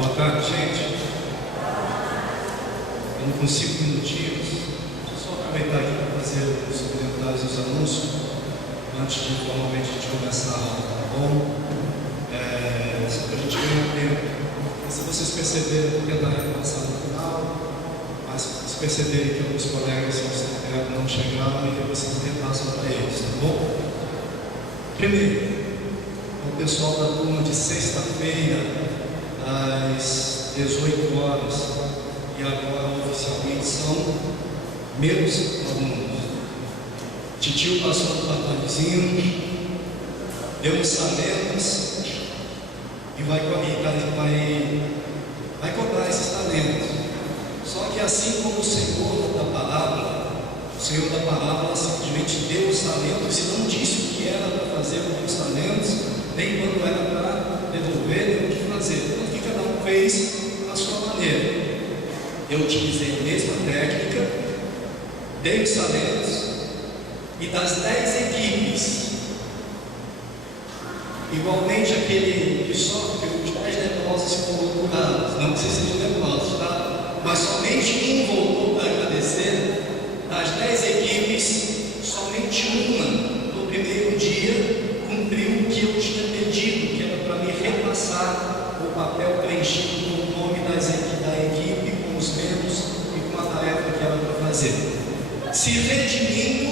Boa tarde, gente. Vamos com 5 minutinhos. Deixa eu só aproveitar aqui para fazer os comentários e os anúncios antes de formalmente a gente começar a aula, tá bom? Só para a gente ganhar tempo. E se vocês perceberem, eu vou tentar repassar no final, mas se perceberem que alguns colegas não chegaram, e vocês repassam para eles, tá bom? Primeiro, o pessoal da turma de sexta-feira, às 18 horas, e agora oficialmente são meus alunos. Titio passou no batalhozinho, deu uns talentos e vai cobrar esses talentos. Só que assim como o Senhor da palavra simplesmente deu os talentos e não disse o que era para fazer com os talentos, nem quando era para devolver, nem o que fazer. Então, o que cada um fez à sua maneira. Eu utilizei a mesma técnica, dei os talentos, e das 10 equipes, igualmente aquele que só que os 10 leprosos foram curados, não que vocês sejam leprosos, tá? Mas somente um voltou para agradecer. Das 10 equipes, somente uma no primeiro dia cumpriu o que eu tinha pedido, que era para me repassar o papel preenchido com o nome da equipe, com os membros e com a tarefa que era para fazer. Se redimindo,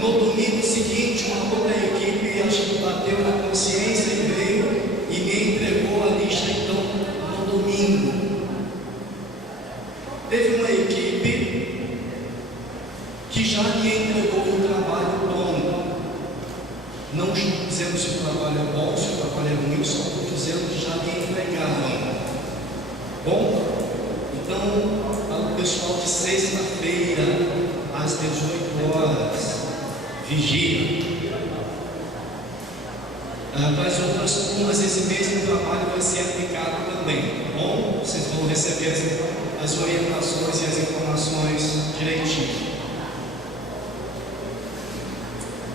no domingo seguinte, uma outra equipe acho que bateu na consciência e veio e me entregou a lista. Então, no domingo, teve uma equipe que já me entregou o trabalho pronto. Não estou dizendo se o trabalho é bom, se o trabalho é ruim, só estou dizendo que já me entregaram. Bom, então, o pessoal de sexta-feira, às 18 horas, vigia. Para as outras turmas, esse mesmo trabalho vai ser aplicado também, tá bom? Vocês vão receber as orientações e as informações direitinho.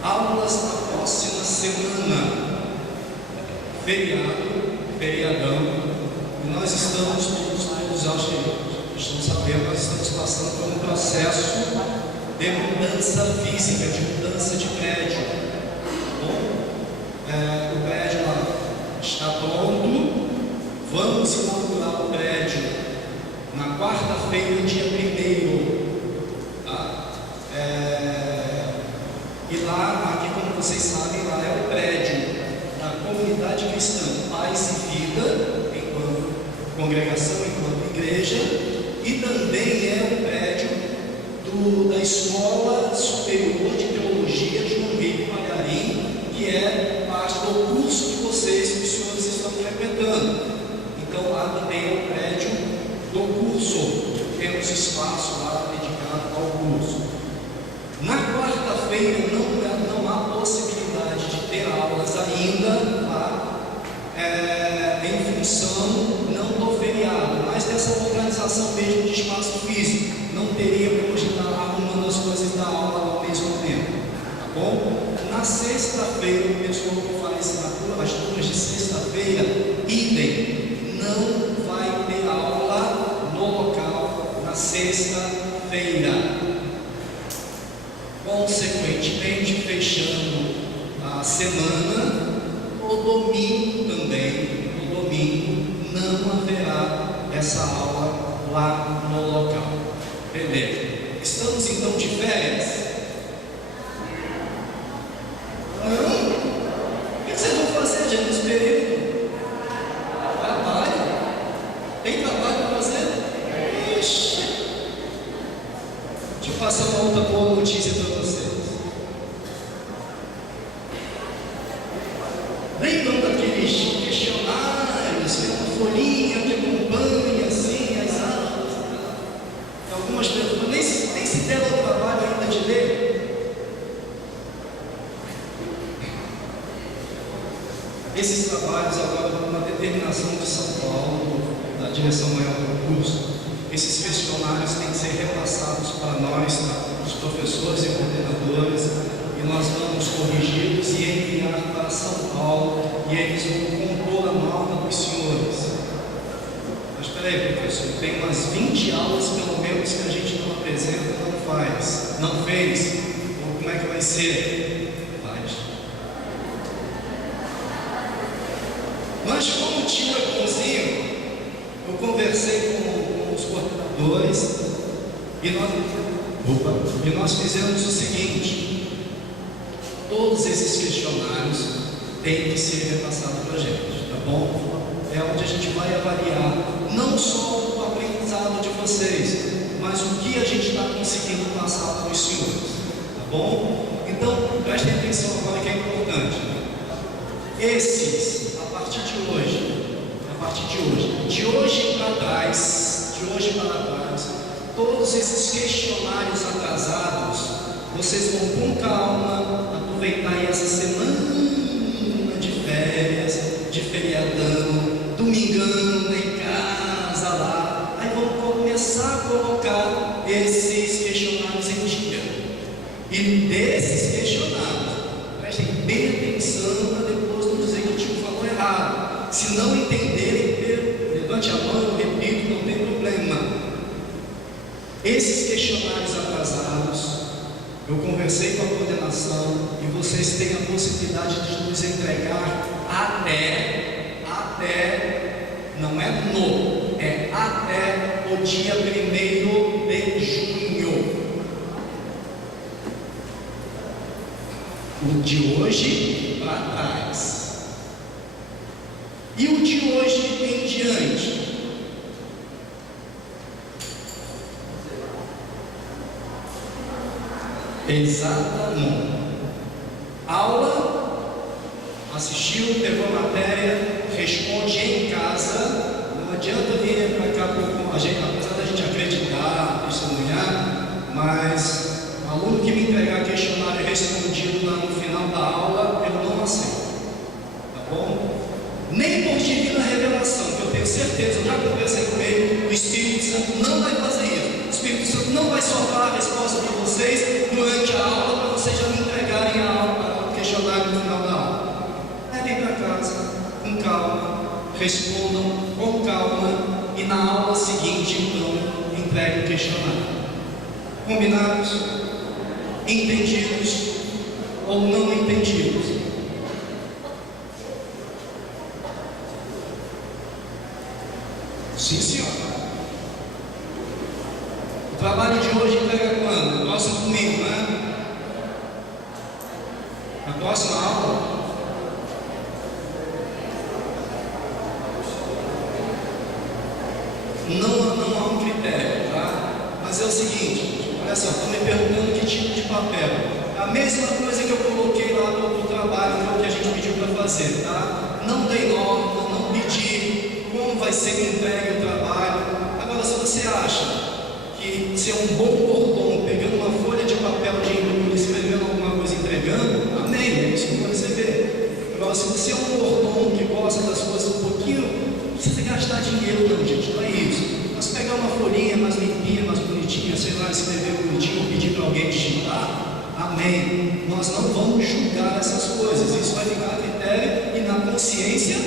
Aulas na próxima semana, feriadão, e nós estamos todos acho que estão sabendo, nós estamos passando por um processo de mudança física, de mudança de prédio. Bom, o prédio lá está pronto, vamos inaugurar o prédio na quarta-feira, dia 1º, tá? E lá, aqui como vocês sabem, lá é o prédio da comunidade cristã Paz e Vida, enquanto congregação, enquanto igreja, e também é o prédio da Escola Superior de Teologia João Henrique Magarim, que é parte do curso que vocês, os senhores, estão frequentando. Então lá também é o prédio do curso, temos espaço lá dedicado ao curso. Na quarta-feira não há possibilidade de ter aulas ainda lá, em função não do feriado, mas dessa organização mesmo de espaço físico. Não teria como estar arrumando as coisas da aula ao mesmo tempo, tá bom? Na sexta-feira, o pessoal que faz as turmas de sexta-feira, idem, não vai ter aula no local na sexta-feira. Consequentemente, fechando a semana, no domingo também, no domingo não haverá essa aula lá no local. Beleza? Estamos então de férias? Não? O que vocês vão fazer, gente, nesse período? Trabalho? Tem trabalho para fazer? Ixi! Deixa eu passar uma outra boa notícia para vocês. Lembram daqueles questionários, que é uma folhinha que acompanha assim as aulas? Algumas pessoas nem se deram o trabalho ainda de ler. Esses trabalhos agora, por uma determinação de São Paulo, da direção maior do curso, esses questionários têm que ser repassados para nós, tá? Os professores e coordenadores, e nós vamos corrigi-los e enviar para São Paulo, e eles vão compor a nota dos senhores. Tem umas 20 aulas, pelo menos, que a gente não apresenta, não fez. Ou como é que vai ser? Faz. Mas como o tio é bonzinho, eu conversei com os coordenadores e nós fizemos o seguinte: todos esses questionários têm que ser repassados para a gente, tá bom? É onde a gente vai avaliar não só o aprendizado de vocês, mas o que a gente está conseguindo passar para os senhores, tá bom? Então, prestem atenção agora que é importante. Esses, a partir de hoje para trás, todos esses questionários atrasados, vocês vão com calma aproveitar aí essa semana de férias, de feriadão, domingão em casa lá, aí vão começar a colocar esses questionários em dia. E desses questionários, prestem bem atenção para depois não dizer que o tio falou errado. Se não entenderem, levante a mão, eu repito, não tem problema. Esses questionários atrasados, eu conversei com a coordenação e vocês têm a possibilidade de nos entregar não é até o dia 1º de junho. O de hoje para trás. E o de hoje em diante. Exatamente. Aula, assistiu, pegou a matéria, responde em casa. Não adianta vir para cá com a gente, apesar da gente acreditar, testemunhar, mas aluno que me entregar questionário respondido lá no final da aula, eu não aceito. Tá bom? Nem por divina revelação, que eu tenho certeza, eu já conversei com ele, o Espírito Santo não vai fazer isso. O Espírito Santo não vai soltar a resposta de vocês durante a aula para vocês já me entregarem a aula, o questionário no final da aula. Levem para casa, com calma, respondam com calma e na aula seguinte, então, entreguem o questionário. Combinados? Entendidos ou não entendidos? Sim, senhor. O trabalho de hoje entrega quando? Próximo domingo, né? Na próxima aula. Não há um critério, tá? Mas é o seguinte, olha só, estão me perguntando que tipo de papel. A mesma coisa que eu coloquei lá do trabalho, que é o que a gente pediu para fazer, tá? Não dei norma, não pedi como vai ser entregue o trabalho. Agora, se você acha que ser um bom mordomo, pegando uma folha de papel de embrulho, escrevendo alguma coisa, entregando, amém, é isso que você vê. Agora, se você é um mordomo que gosta das coisas um pouquinho, não precisa gastar dinheiro não, gente, não é isso. Mas pegar uma folhinha mais limpinha, mais bonitinha, sei lá, escrever bonitinho, ou pedir para alguém digitar, amém. Nós não vamos julgar essas coisas, isso vai ficar a critério e na consciência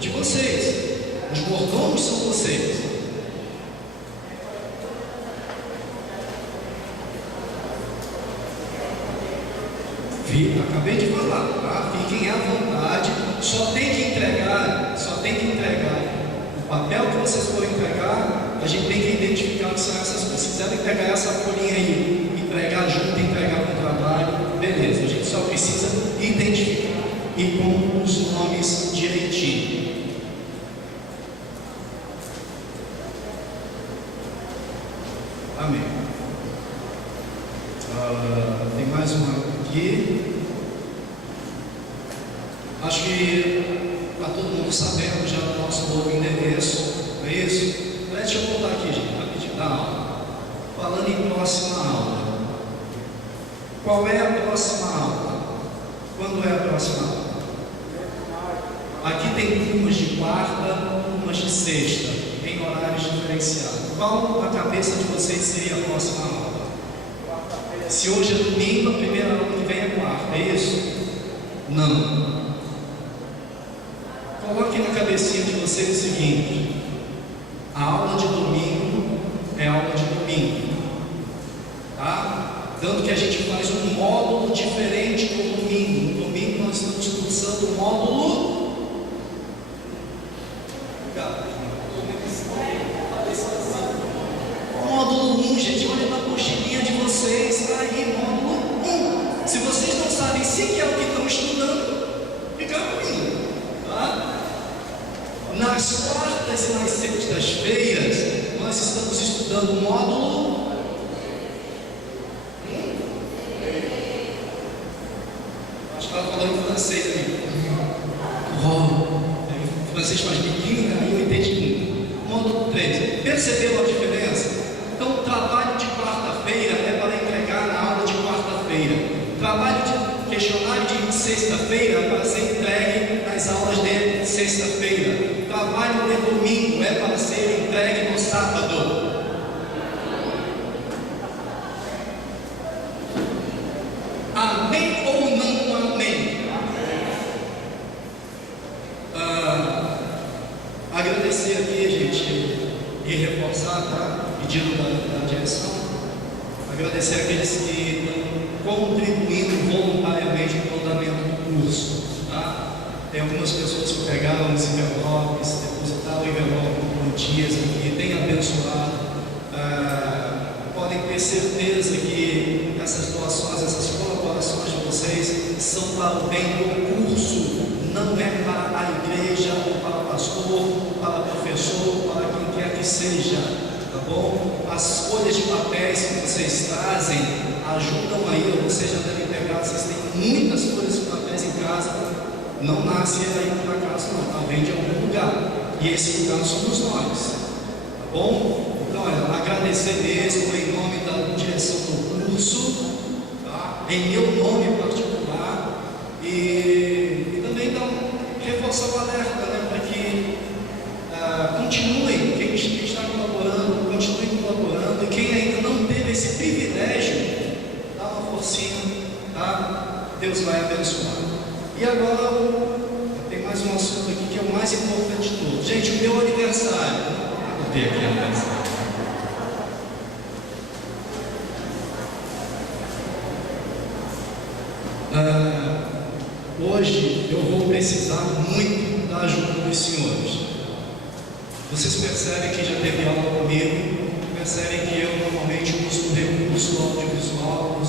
de vocês. Os mordomos são vocês. Acabei de falar, tá? Fiquem à vontade, só tem que entregar o papel que vocês forem entregar, a gente tem que identificar o que são essas coisas. Se quiserem pegar essa folhinha aí, entregar junto, entregar com o trabalho, beleza, a gente só precisa identificar e com os nomes direitinho. Amém. Tem mais uma aqui. Acho que está todo mundo sabendo já do nosso novo endereço, não é isso? Deixa eu voltar aqui, gente, rapidinho da aula. Falando em próxima aula. Qual é a próxima aula? Quando é a próxima aula? Aqui tem turmas de quarta, turmas de sexta, em horários diferenciados. Qual a cabeça de vocês seria a próxima aula? Se hoje é domingo, a primeira aula que vem é quarta, é isso? Não. Coloque na cabecinha de vocês o seguinte: a aula de domingo Tanto que a gente faz um módulo diferente no domingo. No domingo nós estamos cursando o módulo. Módulo 1, gente, olha na pochilinha de vocês, está aí, módulo 1. Se vocês não sabem sequer o que estão estudando, fica ruim, tá? Nas quartas e nas sextas-feiras, nós estamos estudando o módulo. Acho que ela falou em francês ali. O francês faz biquinho, né? Aí eu entendi. Módulo 3. Perceberam a diferença? Então, o trabalho de quarta-feira é para entregar na aula de quarta-feira. Trabalho de questionário de sexta-feira é para ser entregue nas aulas de sexta-feira. Trabalho de domingo é para ser entregue no sábado. Amém ou não amém? Agradecer aqui, gente, e reforçar, tá? Pedido da direção, agradecer aqueles que estão contribuindo voluntariamente no andamento do curso, tá? Tem algumas pessoas que pegaram os envelopes, depositaram o envelope por dias aqui, tem abençoado. Podem ter certeza que essas doações, essas colaborações de vocês são para o bem do curso, não é para a igreja, ou para o pastor, para o professor, para quem quer que seja. Tá bom? As folhas de papéis que vocês trazem ajudam aí, vocês já devem pegar, vocês têm muitas folhas de papéis em casa, não nasce aí por acaso não, tá? Vem de algum lugar, e esse lugar somos nós, tá bom? Então, olha, agradecer mesmo em nome da direção do curso, tá? Em meu nome particular, e também reforçar o alerta, né? Para que continuem, quem está colaborando, continue colaborando, e quem ainda não teve esse privilégio, dá uma forcinha, tá? Deus vai abençoar. E agora, tem mais um assunto aqui que é o mais importante de todos. Gente, o meu aniversário. Vou ver aqui a aniversário. Hoje eu vou precisar muito da ajuda dos senhores. Vocês percebem que já teve aula comigo, percebem que eu normalmente uso o recurso audiovisual,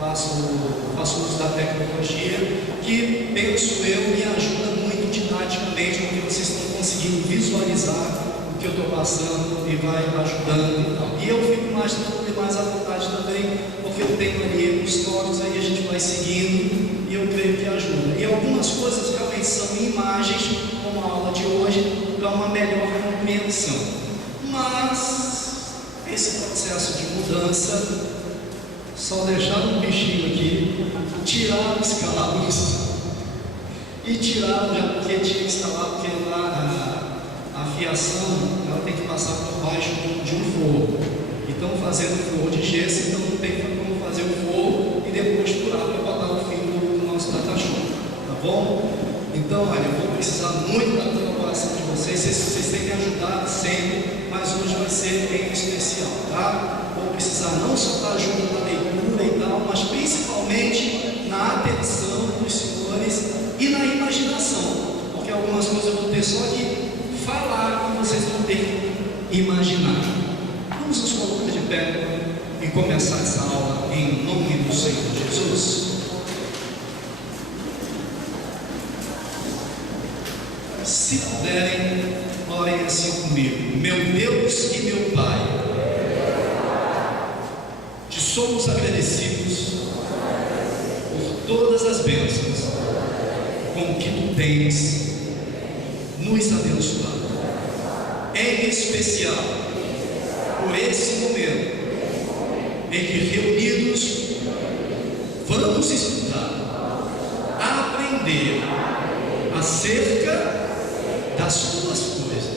faço uso da tecnologia, que penso eu me ajuda muito didaticamente, porque vocês estão conseguindo visualizar o que eu estou passando e vai ajudando. E eu fico mais à vontade também, porque eu tenho ali os tópicos, aí a gente vai seguindo e eu creio que ajuda. E algumas coisas realmente são imagens, como a aula de hoje, para uma melhor compreensão. Mas esse processo de mudança, só deixar um bichinho aqui, tirar os cabos e tirar, já porque tinha que instalar, porque lá a fiação ela tem que passar por baixo de um forro. Então, fazendo forro de gesso, então não tem como fazer o forro e depois furar para botar o fio do nosso data-show, tá bom? Então, olha, eu vou precisar muito da colaboração de vocês, vocês têm que ajudar sempre, mas hoje vai ser bem especial, tá? Vou precisar não só da ajuda na leitura e tal, mas principalmente na atenção dos senhores e na imaginação, porque algumas coisas eu vou ter só que falar e vocês vão ter que imaginar. Vamos nos colocar de pé e começar essa aula em nome do Senhor Jesus. Se puderem, orem assim comigo. Meu Deus e meu Pai, te somos agradecidos por todas as bênçãos com que tu tens nos abençoado, em especial por esse momento em que reunidos vamos estudar, aprender acerca das tuas coisas.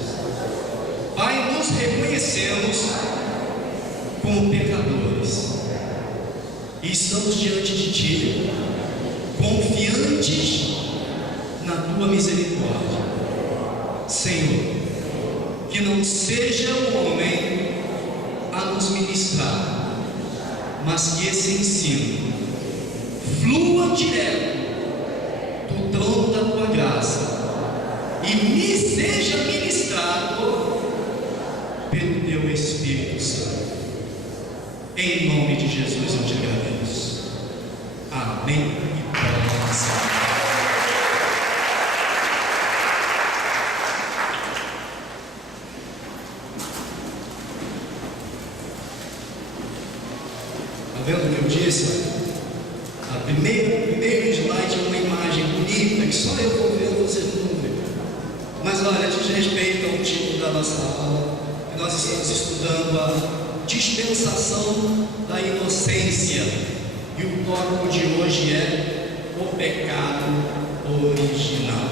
Pai, nos reconhecemos como pecadores e estamos diante de Ti, confiantes na Tua misericórdia. Senhor, que não seja o homem a nos ministrar, mas que esse ensino flua direto do trono da tua graça e me seja ministrado pelo teu Espírito Santo. Em nome de Jesus eu te agradeço. Amém e pode ser. Vendo o que eu disse? O primeiro slide é uma imagem bonita que só eu vou ver, vocês não vão ver. Mas olha, diz respeito ao título da nossa aula, que nós estamos estudando a dispensação da inocência. E o tópico de hoje é o pecado original.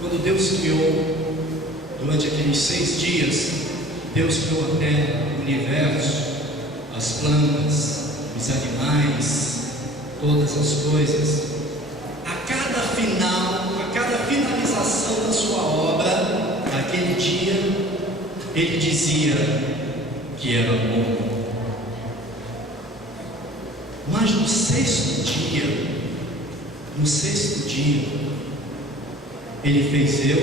Quando Deus criou, durante aqueles 6 dias, Deus criou a terra, o universo, as plantas, os animais, todas as coisas. A cada finalização da sua obra, naquele dia, Ele dizia que era bom. Mas no sexto dia, Ele fez eu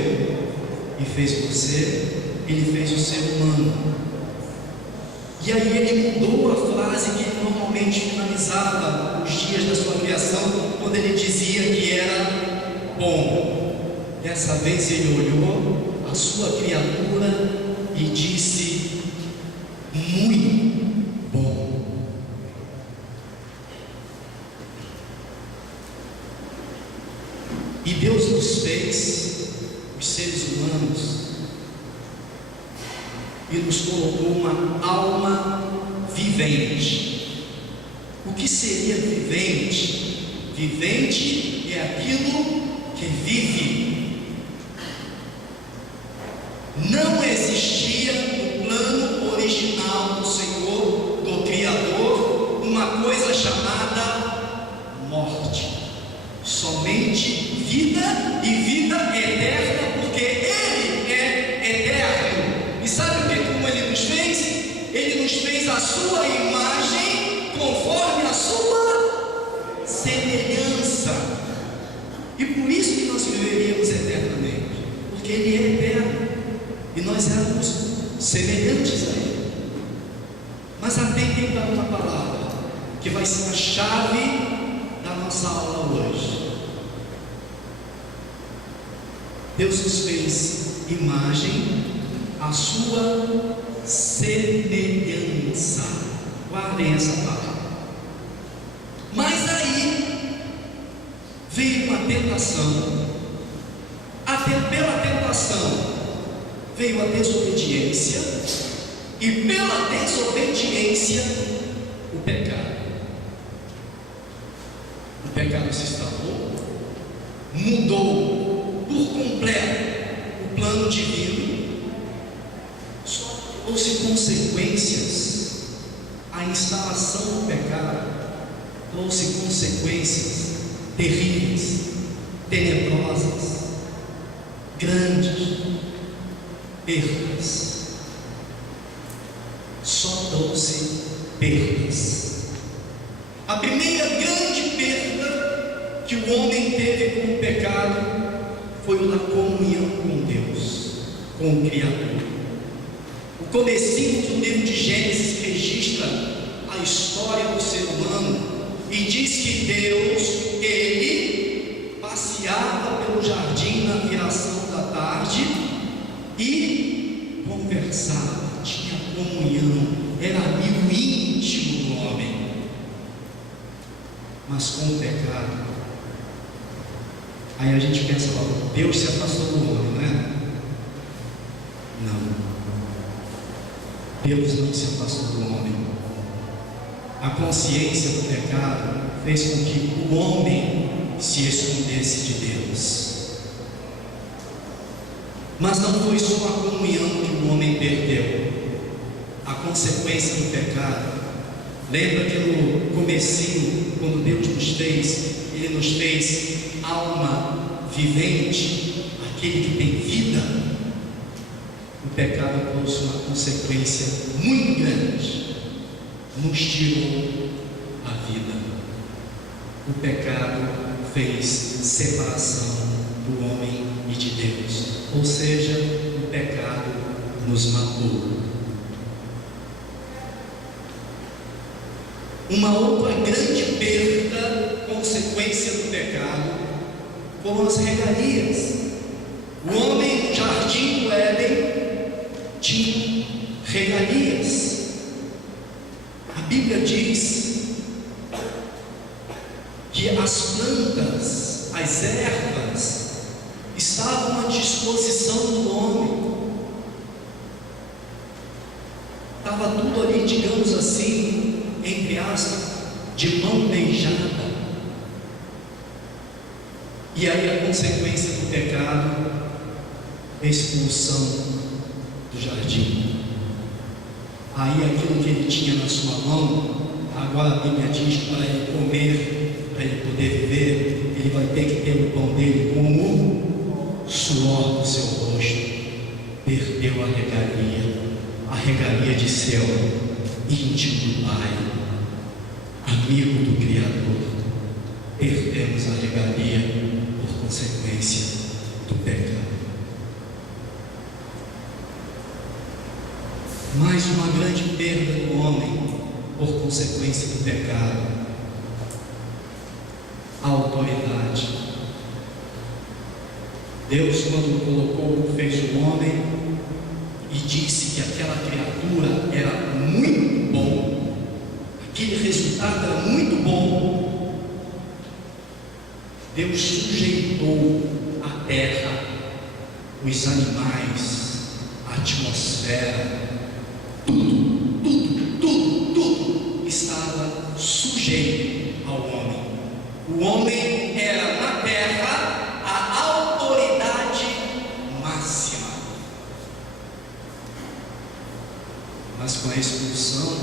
e fez você, Ele fez o ser humano. E aí Ele mudou a frase que Ele normalmente finalizava os dias da sua criação, quando Ele dizia que era bom. Dessa vez Ele olhou a sua criatura e disse: muito bom. E Deus nos fez, os seres humanos, e nos colocou uma alma vivente. O que seria vivente? Vivente é aquilo que vive. Não existia no plano original do Senhor, do Criador, uma coisa chamada morte. Somente vida e vida eterna, porque Ele é eterno. E sabe o que como Ele nos fez? Ele nos fez a sua imagem, conforme a sua semelhança. E por isso que nós viveríamos eternamente, porque Ele é eterno e nós éramos semelhantes a Ele. Mas atentem para uma palavra que vai ser a chave da nossa aula hoje. Deus nos fez imagem, a sua semelhança. Guardem essa palavra. Mas aí veio uma tentação. Pela tentação veio a desobediência, e pela desobediência o pecado. O pecado se instalou, mudou por completo o plano divino, só trouxe consequências. A instalação do pecado trouxe consequências terríveis, tenebrosas, grandes, perdas. Só trouxe perdas. A primeira grande perda que o homem teve com o pecado foi o da comunhão com Deus, com o Criador. O comecinho do livro de Gênesis registra a história do ser humano e diz que Deus, Ele passeava pelo jardim na viração da tarde e conversava, tinha comunhão, era amigo íntimo do homem. Mas com o pecado, aí a gente pensa logo, Deus se afastou do homem, não é? Não. Deus não se afastou do homem. A consciência do pecado fez com que o homem se escondesse de Deus. Mas não foi só a comunhão que o homem perdeu. A consequência do pecado. Lembra que no comecinho, quando Deus nos fez, Ele nos fez alma vivente. aquele que tem vida, o pecado trouxe uma consequência muito grande, nos tirou a vida. O pecado fez separação do homem e de Deus, ou seja, o pecado nos matou. Uma outra grande perda, consequência do pecado, foram as regalias. O homem no jardim do Éden tinha regalias. A Bíblia diz que as plantas, as ervas, estavam à disposição do homem. Estava tudo ali, digamos assim, entre aspas, de mão beijada. E aí a consequência do pecado, expulsão do jardim. Aí aquilo que ele tinha na sua mão, agora a Bíblia diz que para ele comer, para ele poder viver, ele vai ter que ter o pão dele como o suor do seu rosto. Perdeu a regalia de céu, íntimo do Pai, amigo do Criador. Perdemos a regalia por consequência do pecado. Mais uma grande perda do homem por consequência do pecado: a autoridade. Deus, quando fez o homem e disse que aquela criatura era muito bom, aquele resultado era muito bom, Deus sujeitou a terra, os animais, a atmosfera, tudo estava sujeito ao homem. O homem era na terra a autoridade máxima. Mas com a expulsão,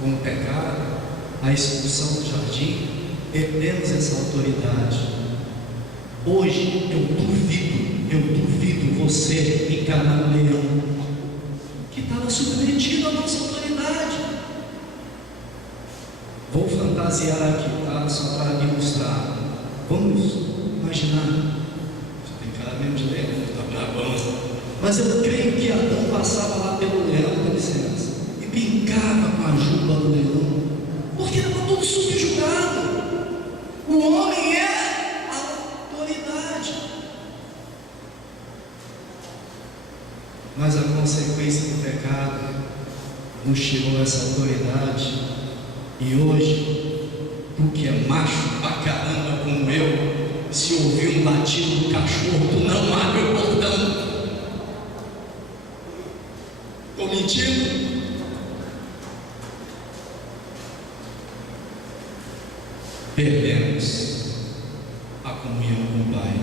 com o pecado, a expulsão do jardim, perdemos essa autoridade. Hoje eu duvido você encarar um leão que estava submetido à nossa autoridade. Vou fantasiar aqui, tá? Só para ilustrar. Vamos imaginar. Você tem cara mesmo de leão, está bravão. Mas eu creio que Adão passava lá pelo leão, com licença, e brincava com a juba do leão, porque estava tudo subjugado. O homem é a autoridade. Mas a consequência do pecado nos tirou essa autoridade. E hoje, tu que é macho pra caramba como eu, se ouvir um latido do cachorro, tu não abre o portão. Estou mentindo? Perdemos a comunhão com o Pai,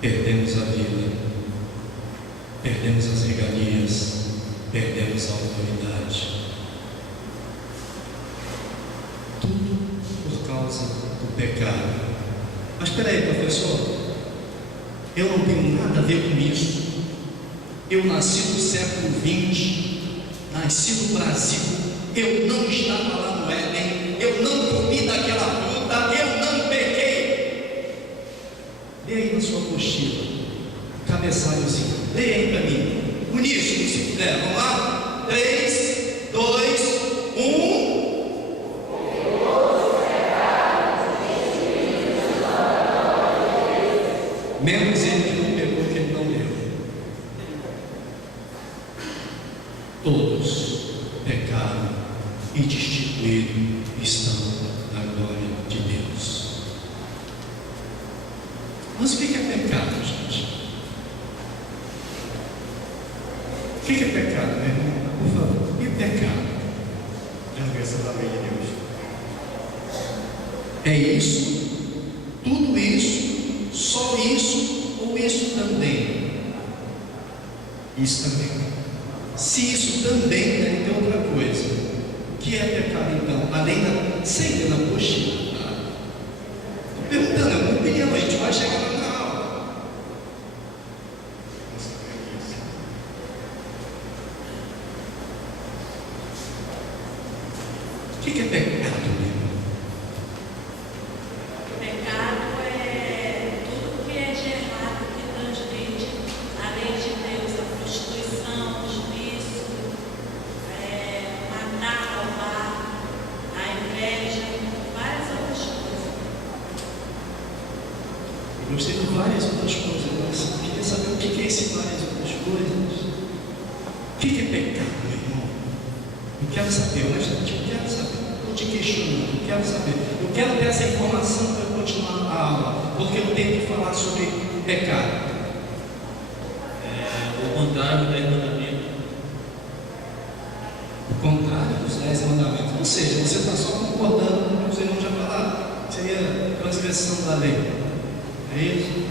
perdemos a vida, perdemos as regalias, perdemos a autoridade. Tudo por causa do pecado. Mas espera aí, professor, eu não tenho nada a ver com isso. Eu nasci no século XX, nasci no Brasil, eu não estava lá no Éden, eu não comi daquela fruta, eu não pequei. Lê aí na sua apostila, cabeçalhozinho, lê aí para mim, uníssono se puder, vamos lá? 3, 2, 1. Menos ele que não pegou, que ele não leu. Todos pecaram e destituídos estão da glória de Deus. Mas o que é pecado, gente? O que é pecado, meu irmão? Por favor, e pecado? Graças a Deus. É isso? Tudo isso? Só isso ou isso também? Isso também. Se isso também deve ter outra coisa. O que é pecado então? Além da. Sem na apostila. Estou perguntando, é uma opinião, a gente vai chegar lá na aula. que é pecado, meu irmão? Pecado é tudo que é de errado, que transgride a lei de Deus, a prostituição, o vício, matar, roubar, a inveja, várias outras coisas. Eu gostei de várias outras coisas, mas eu queria saber o que é esse várias outras coisas. O que é pecado, meu irmão? Eu quero saber, honestamente, eu quero saber. Estou te questionando, eu quero saber. Eu quero ter essa informação para eu continuar a aula, porque eu tenho que falar sobre pecado. O contrário do 10 mandamentos. O contrário dos 10 mandamentos. Ou seja, você está só concordando com o que os irmãos já falaram. Seria transgressão da lei. É isso?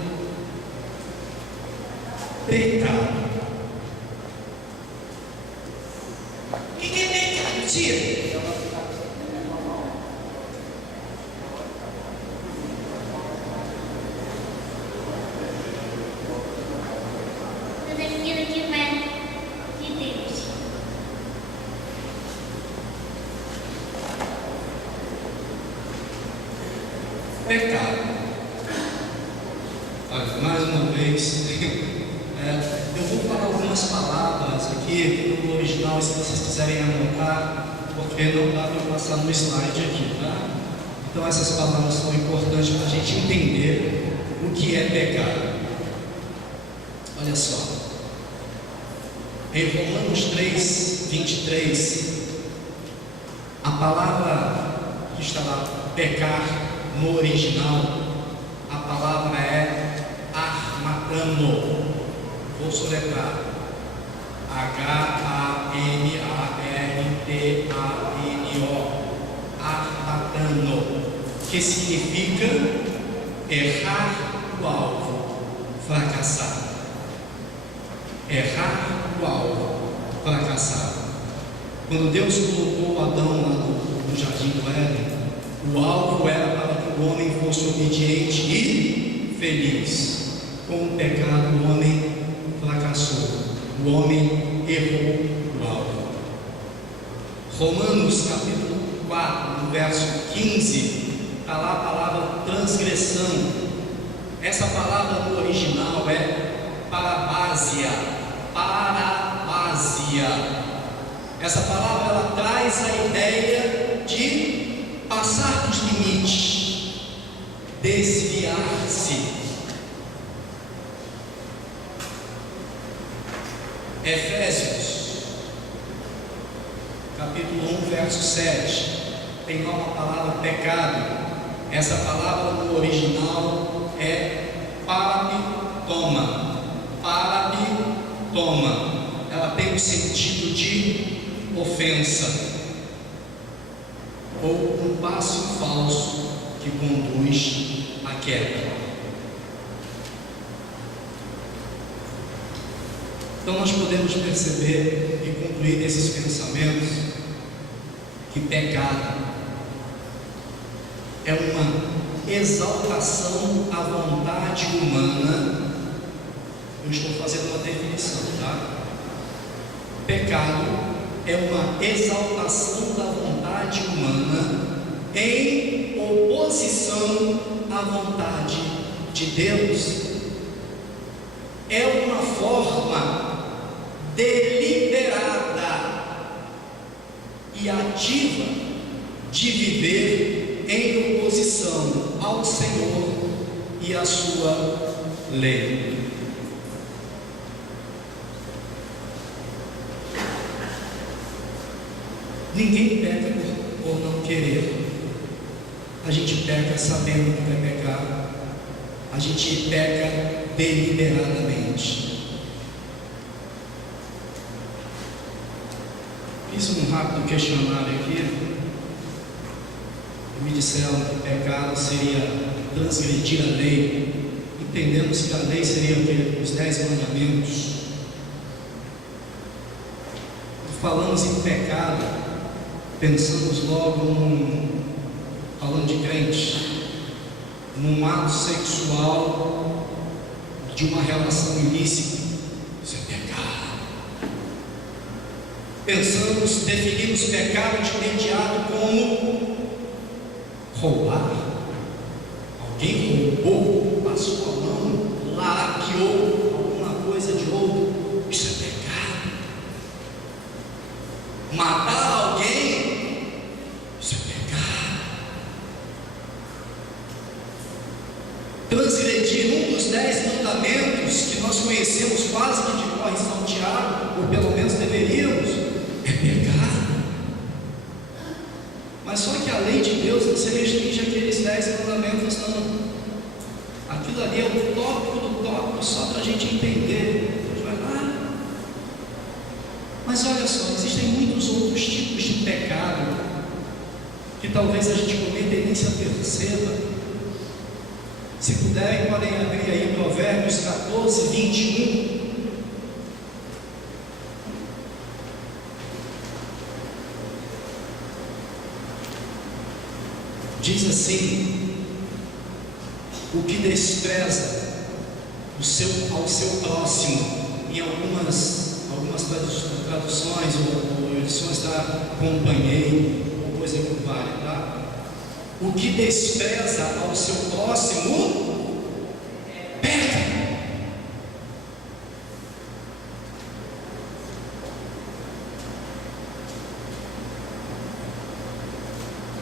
Pecado. O que é pecado, tia? Tudo aquilo que vem de Deus. Pecado. Olha, mais uma vez, eu vou falar algumas palavras aqui no original, se vocês quiserem anotar, porque não dá para passar no slide aqui, tá? Então essas palavras são importantes para a gente entender o que é pecado. Olha só, em Romanos 3, 23, a palavra que está lá, pecar, no original, a palavra é armatano. Vou soletrar: H-A-M-A-R-T-A-N-O, armatano, que significa errar o alvo, fracassar. Errar o alvo, fracassar. Quando Deus colocou Adão lá no jardim do Éden, o alvo era para que o homem fosse obediente e feliz. Com o pecado, o homem fracassou, o homem errou o alvo. Romanos capítulo 4, no verso 15, está lá a palavra transgressão. Essa palavra no original é parabásia. Parabásia. Essa palavra ela traz a ideia de passar dos limites, desviar-se. Efésios, capítulo 1, verso 7, tem lá uma palavra pecado. Essa palavra no original é parabitoma. Parabitoma. Ela tem o sentido de ofensa, ou um passo falso que conduz à queda. Então nós podemos perceber e concluir desses pensamentos que pecado é uma exaltação à vontade humana. Eu estou fazendo uma definição, tá? Pecado é uma exaltação da vontade humana em oposição à vontade de Deus. É uma forma deliberada e ativa de viver em oposição ao Senhor e à sua lei. Ninguém peca por não querer. A gente peca sabendo que vai pecar. A gente peca deliberadamente. Fiz um rápido questionário aqui. Me disseram que pecado seria transgredir a lei. Entendemos que a lei seria os 10 mandamentos. Falamos em pecado, pensamos logo falando de crente, num ato sexual de uma relação ilícita. Isso é pecado. Pensamos, definimos pecado de imediato como roubar. Alguém roubou, passou a mão, laqueou alguma coisa de outro. Isso é pecado. Matar alguém, isso é pecado. Transgredir um dos 10 mandamentos que nós conhecemos quase que de cor em São Tiago, ou pelo menos deveríamos, é pecado. Mas só que a lei de Deus não se restringe àqueles 10 mandamentos, não. Aquilo ali é o tópico do tópico, só para a gente entender. A gente vai lá. Mas olha só, existem muitos outros tipos de pecado que talvez a gente cometa e nem se aperceba. Se puderem, podem abrir aí Provérbios 14, 21. Diz assim: o que despreza ao seu próximo, em algumas traduções ou edições da companheiro, ou coisa que vale, tá? O que despreza ao seu próximo, peca.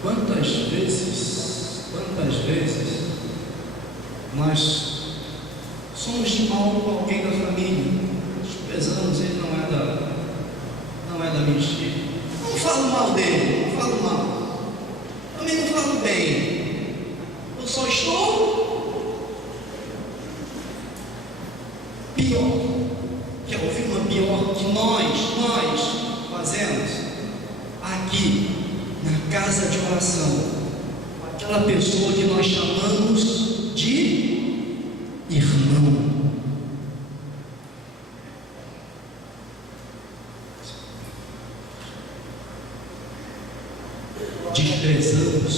Quantas vezes nós somos de mal com alguém da família, desprezamos ele, não é da minha estirpe. Não falo mal dele, não falo mal, também não falo bem, eu só estou pior. Quer ouvir uma pior que nós fazemos aqui na casa de oração? Aquela pessoa que nós chamamos de irmão. Desprezamos.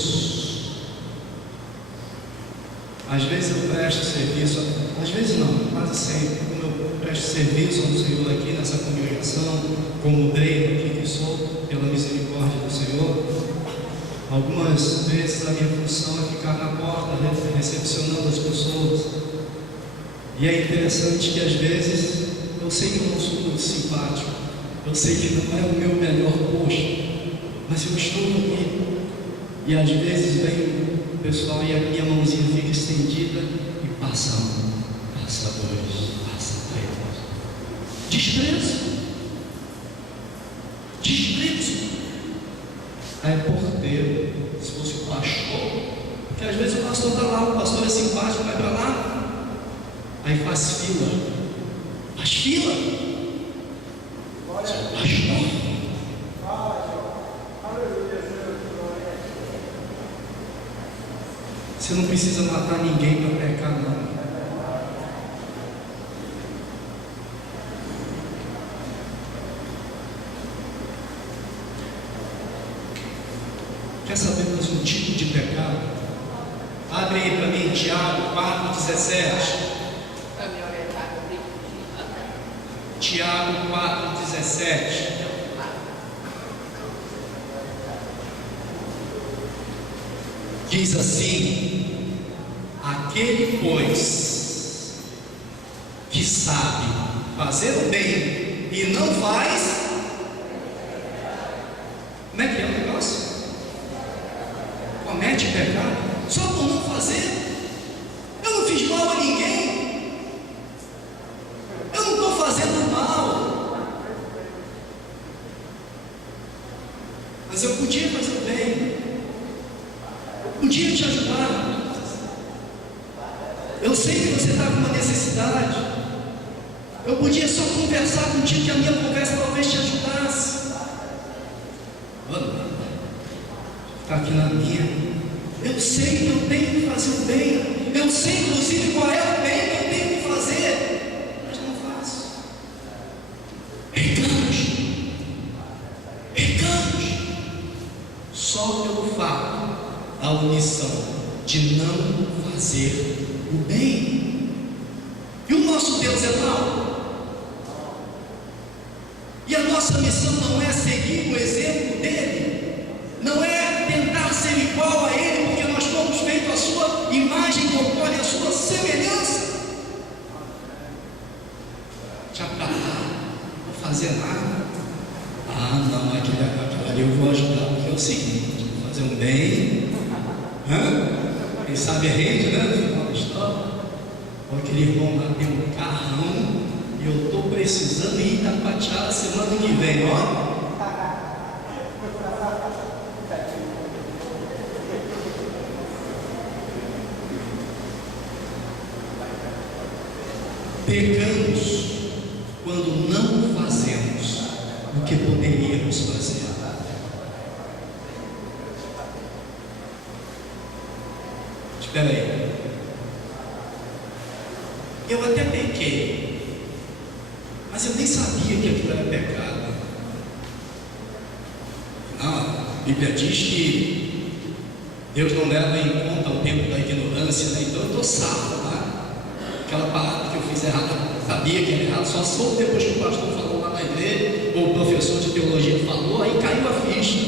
Às vezes eu presto serviço, às vezes não, quase sempre, como eu presto serviço ao Senhor aqui nessa congregação, como obreiro aqui que sou, pela misericórdia do Senhor. Algumas vezes a minha função é ficar na porta, recepcionando as pessoas. E é interessante que às vezes eu sei que eu não sou muito simpático, eu sei que não é o meu melhor posto, mas eu estou aqui. E às vezes vem o pessoal e a minha mãozinha fica estendida e passa um, passa dois, passa três. Desprezo. Aí é porteiro, se fosse o pastor, porque às vezes o pastor está lá, o pastor é simpático, vai para lá, aí faz fila. Pastor. Você não precisa matar ninguém para pecar, não. Quer saber mais um tipo de pecado? Abre aí para mim, Tiago 4,17. Tiago 4,17. Diz assim: aquele, pois, que sabe fazer o bem e não faz, como é que é o negócio? Comete pecado só por não fazer. Eu não fiz mal a ninguém, eu não estou fazendo mal, mas eu podia fazer o bem, eu podia te ajudar. Eu sei que você está com uma necessidade, eu podia só conversar contigo, que a minha conversa talvez te ajudasse. Está aqui na minha. Eu sei que eu tenho que fazer o bem, eu sei inclusive qual é o bem que eu tenho que fazer, mas não faço. Pecamos só pelo fato da omissão de não fazer o bem. E o nosso Deus é mau, e a nossa missão não é te abraçar, não fazer nada. Ah, não, aquilo ali eu vou ajudar, porque é o seguinte, vou fazer um bem, quem sabe rende, né, no final da história. Ou aquele irmão lá tem um carrão, e eu estou precisando ir Itacoatiara semana que vem, ó. Pecamos quando não fazemos o que poderíamos fazer. Espera aí. Eu até pequei, mas eu nem sabia que aquilo era pecado. Não, a Bíblia diz que Deus não leva em conta o tempo da ignorância, né? Então eu estou salvo, tá? Aquela parada que eu fiz errado, sabia que era errado, só soube depois que o pastor falou lá na igreja, ou o professor de teologia falou, aí caiu a ficha.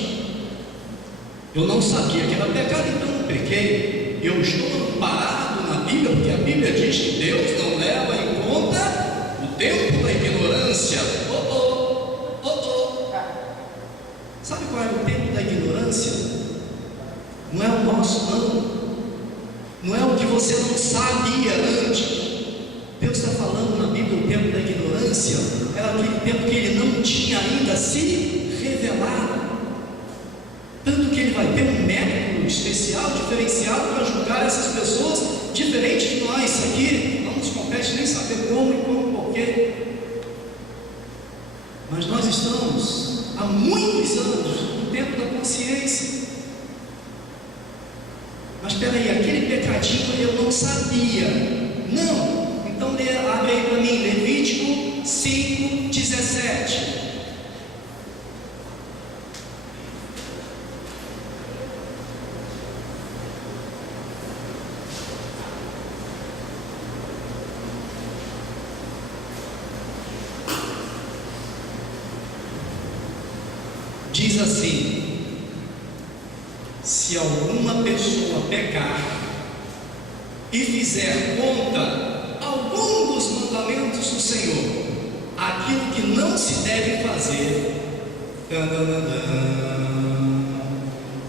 Eu não sabia que era pecado, então não pequei. Eu estou amparado na Bíblia, porque a Bíblia diz que Deus não leva em conta o tempo da ignorância. Sabe qual era o tempo da ignorância? Não é o nosso, não. Não é o que você não sabia antes. Deus está falando na Bíblia, o tempo da ignorância era aquele tempo que Ele não tinha ainda se revelado. Tanto que Ele vai ter um método especial, diferenciado para julgar essas pessoas, diferente de nós. Isso aqui não nos compete nem saber como e como porquê. Mas nós estamos há muitos anos no tempo da consciência. Mas espera aí, aquele pecadinho eu não sabia. Não. Então abre aí para mim, Levítico 5:17. Diz assim: se alguma pessoa pecar e fizer contra algum dos mandamentos do Senhor, aquilo que não se deve fazer,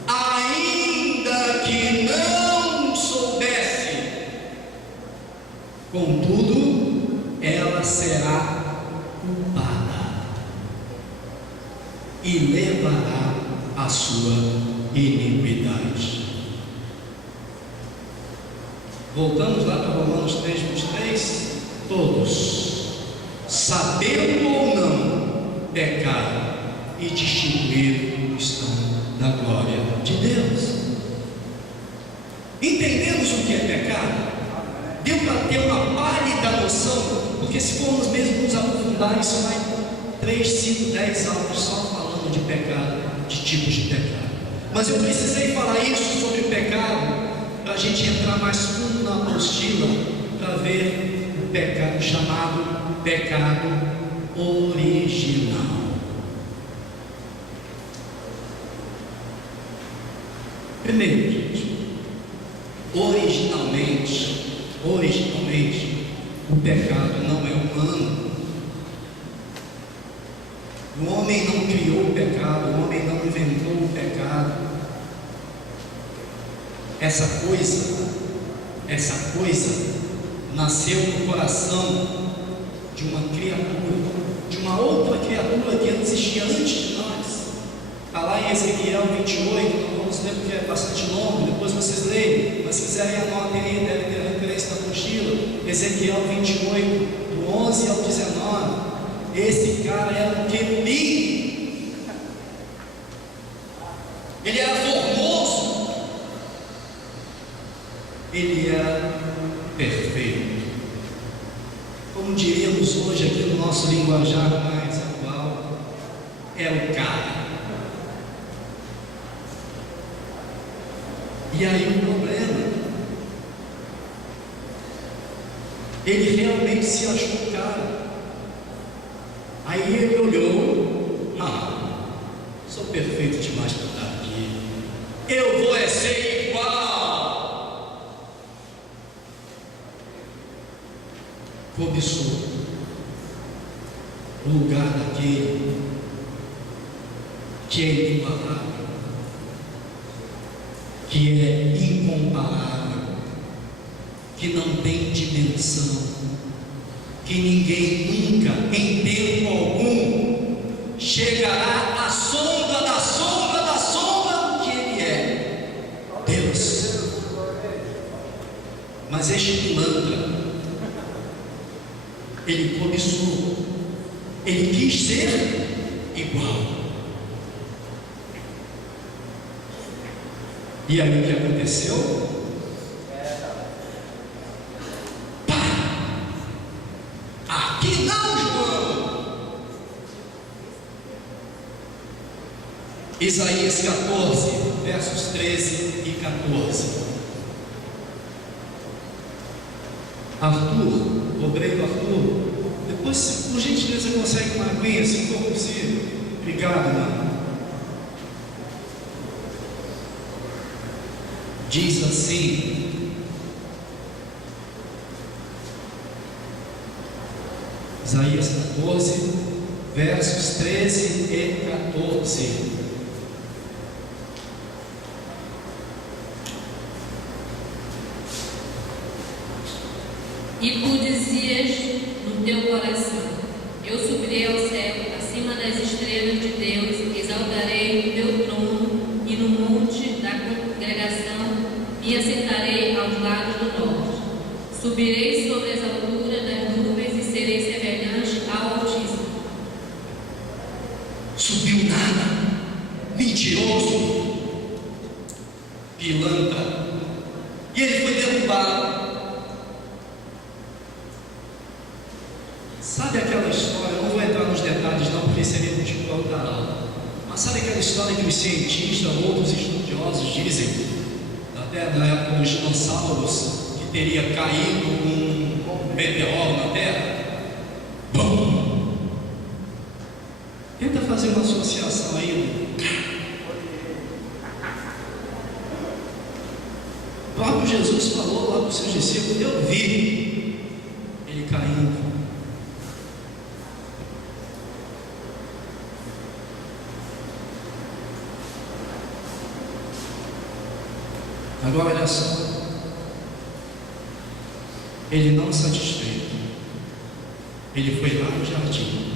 ainda que não soubesse, contudo, ela será culpada e levará a sua iniquidade. Voltamos lá para Romanos 3:3. Todos, sabendo ou não, pecaram e destituíram estão da glória de Deus. Entendemos o que é pecado? Deu para ter uma pálida noção, porque se formos mesmo nos aprofundar, isso vai 3, 5, 10 aulas só falando de pecado, de tipos de pecado. Mas eu precisei falar isso sobre o pecado para a gente entrar mais fundo na apostila, para ver o pecado chamado pecado original. Primeiro, gente, originalmente, o pecado não é humano. O homem não criou o pecado, o homem não inventou o pecado. Essa coisa nasceu no coração de uma criatura, de uma outra criatura que existia antes de nós. Está lá em Ezequiel 28, não vamos ler porque é bastante longo, depois vocês leem, mas se quiserem anotem aí, deve ter a referência da apostila. Ezequiel 28, do 11 ao 19. Esse cara era um querubim, ele era formoso, ele era perfeito. Como diríamos hoje aqui no nosso linguajar mais atual, é o cara. E aí o problema, ele realmente se achou cara. Aí ele olhou, sou perfeito demais para estar aqui, eu vou ser igual. Cobiçou, o lugar daquele que é inigualável, que é incomparável, que não tem dimensão, que ninguém nunca, em tempo algum, chegará à sombra da sombra da sombra do que Ele é, Deus. Mas este pilantra, ele cobiçou, ele quis ser igual. E aí o que aconteceu? Aqui não, João! Isaías 14, versos 13 e 14. Arthur, obreiro Arthur, depois, por gentileza, consegue uma aguinha, se for possível. Obrigado, mano. Diz assim, Isaías 14, versos 13 e 14. E tu dizias no teu coração: eu subirei ao céu, acima das estrelas de Deus, exaltarei o meu trono, e no monte da congregação me assentarei aos lados do norte. Subirei sobre as alturas das nuvens e serei semelhante ao Altíssimo. Subiu nada, mentiroso, pilantra, e ele foi derrubado. Sabe aquela história, eu não vou entrar nos detalhes não, porque seria motivo para outra aula, mas sabe aquela história que os cientistas, outros estudiosos dizem, até na época dos dinossauros, que teria caído um meteoro na Terra? Bum! Tenta fazer uma associação aí. O próprio Jesus falou lá para os seus discípulos: eu vi ele caindo. Agora olha só, ele não satisfeito, ele foi lá no jardim,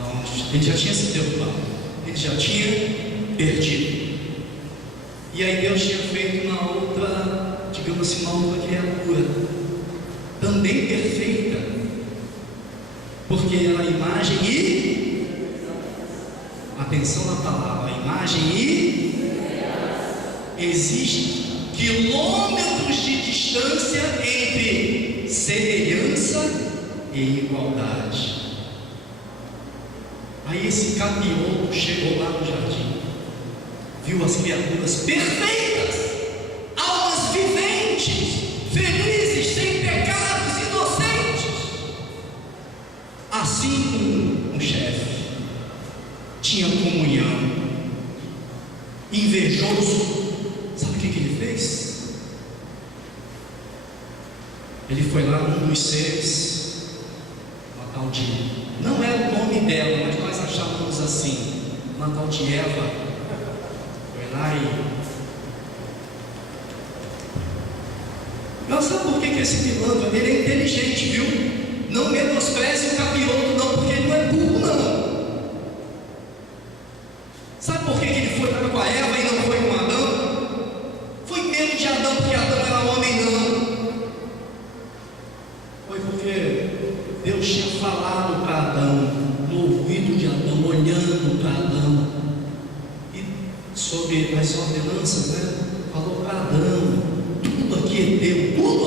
onde ele já tinha se derrubado, ele já tinha perdido, e aí Deus tinha feito uma outra, digamos assim, uma outra criatura, também perfeita, porque era a imagem e, atenção na palavra, a imagem e, existem quilômetros de distância entre semelhança e igualdade. Aí esse capiroto chegou lá no jardim, viu as criaturas perfeitas, almas viventes, felizes, sem pecados, inocentes, assim como um chefe, tinha comunhão, invejoso. Sabe o que ele fez? Ele foi lá num dos seres, uma tal de, não era o nome dela, mas nós achávamos assim, uma tal de Eva, foi lá e... Não, sabe por que esse pilantra, ele é inteligente, viu? Não menospreze o capiroto não, porque ele não é burro não. Sabe por que ele foi com a Eva e não foi com Adão? Foi medo de Adão, porque Adão era homem, não. Foi porque Deus tinha falado para Adão, no ouvido de Adão, olhando para Adão, e sobre as ordenanças, né? Falou para Adão: tudo aqui é teu, tudo.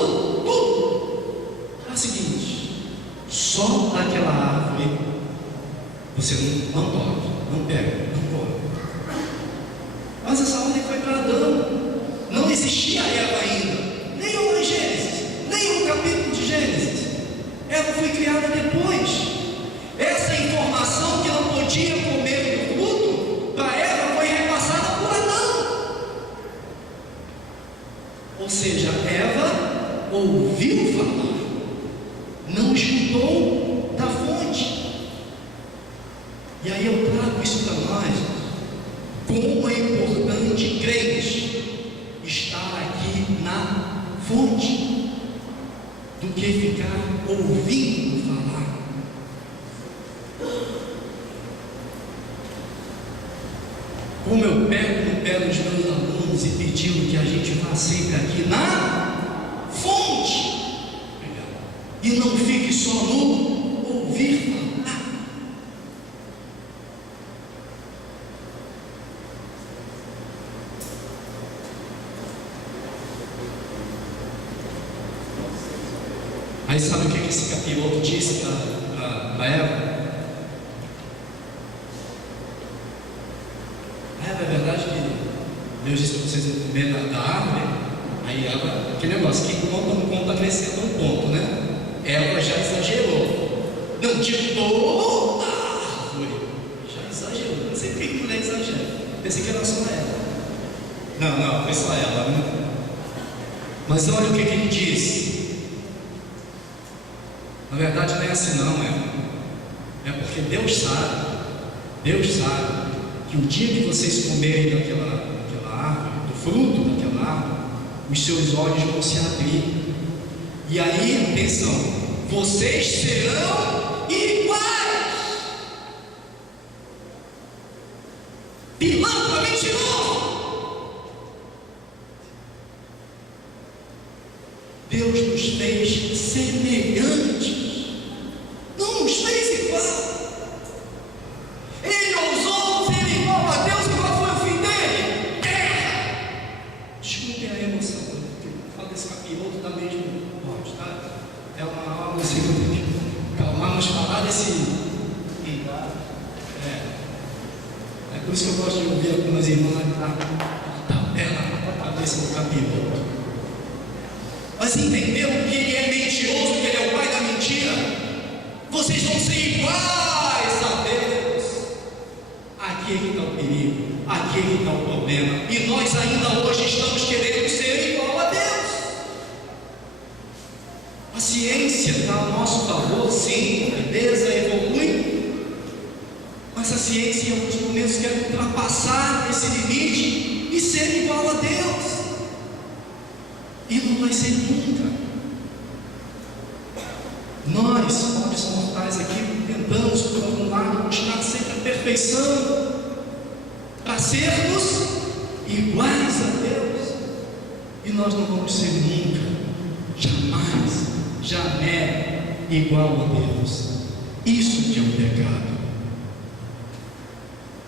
É o seguinte: só daquela árvore você não toque, não pega, não pode. Mas essa ordem foi para Adão. Não existia Eva ainda, nem o Gênesis, nem o capítulo de Gênesis. Eva foi criada depois. Essa informação que não podia comer do fruto, para Eva foi repassada por Adão. Ou seja, Eva ouviu falar, não escutou da fonte. Como é importante, crente, estar aqui na fonte, do que ficar ouvindo falar. Como eu pego no pé dos meus alunos e pedindo que a gente vá sempre aqui na fonte, e não fique só no ouvir falar. Aí sabe o que esse capiroto disse para Eva? É verdade que Deus disse para vocês não comerem da árvore. Aí Eva, aquele negócio, quem conta não conta crescendo um ponto, né? Eva já exagerou. Não, de toda a árvore. Já exagerou. Não sei por que mulher exagera. Pensei que era só ela. Não, foi só ela, né? Mas olha o que ele disse. Na verdade não é assim não, é porque Deus sabe que o dia que vocês comerem daquela árvore, do fruto daquela árvore, os seus olhos vão se abrir, e aí, atenção, vocês serão iguais. Pilantra mentiroso! Deus nos fez semelhantes, não nos fez igual. Ele ousou ser igual a Deus, e qual foi o fim dele? Terra! Desculpem a emoção, eu falo desse capiroto da mesma morte, tá? É uma aula assim, eu tenho que calmar, mas falar desse. É por isso que eu gosto de ouvir algumas irmãs na cabeça do capiroto. Mas entenderam que ele é mentiroso, que ele é o pai da mentira? Vocês vão ser iguais a Deus. Aqui é que está o perigo, aqui é que está o problema. E nós ainda hoje estamos querendo ser igual a Deus. A ciência está a nosso favor, sim, beleza, evolui. Mas a ciência em alguns momentos quer ultrapassar esse limite e ser igual a Deus. E não vai ser nunca. Nós, pobres mortais aqui, tentamos por algum lado buscar sempre a perfeição para sermos iguais a Deus. E nós não vamos ser nunca, jamais igual a Deus. Isso que é um pecado.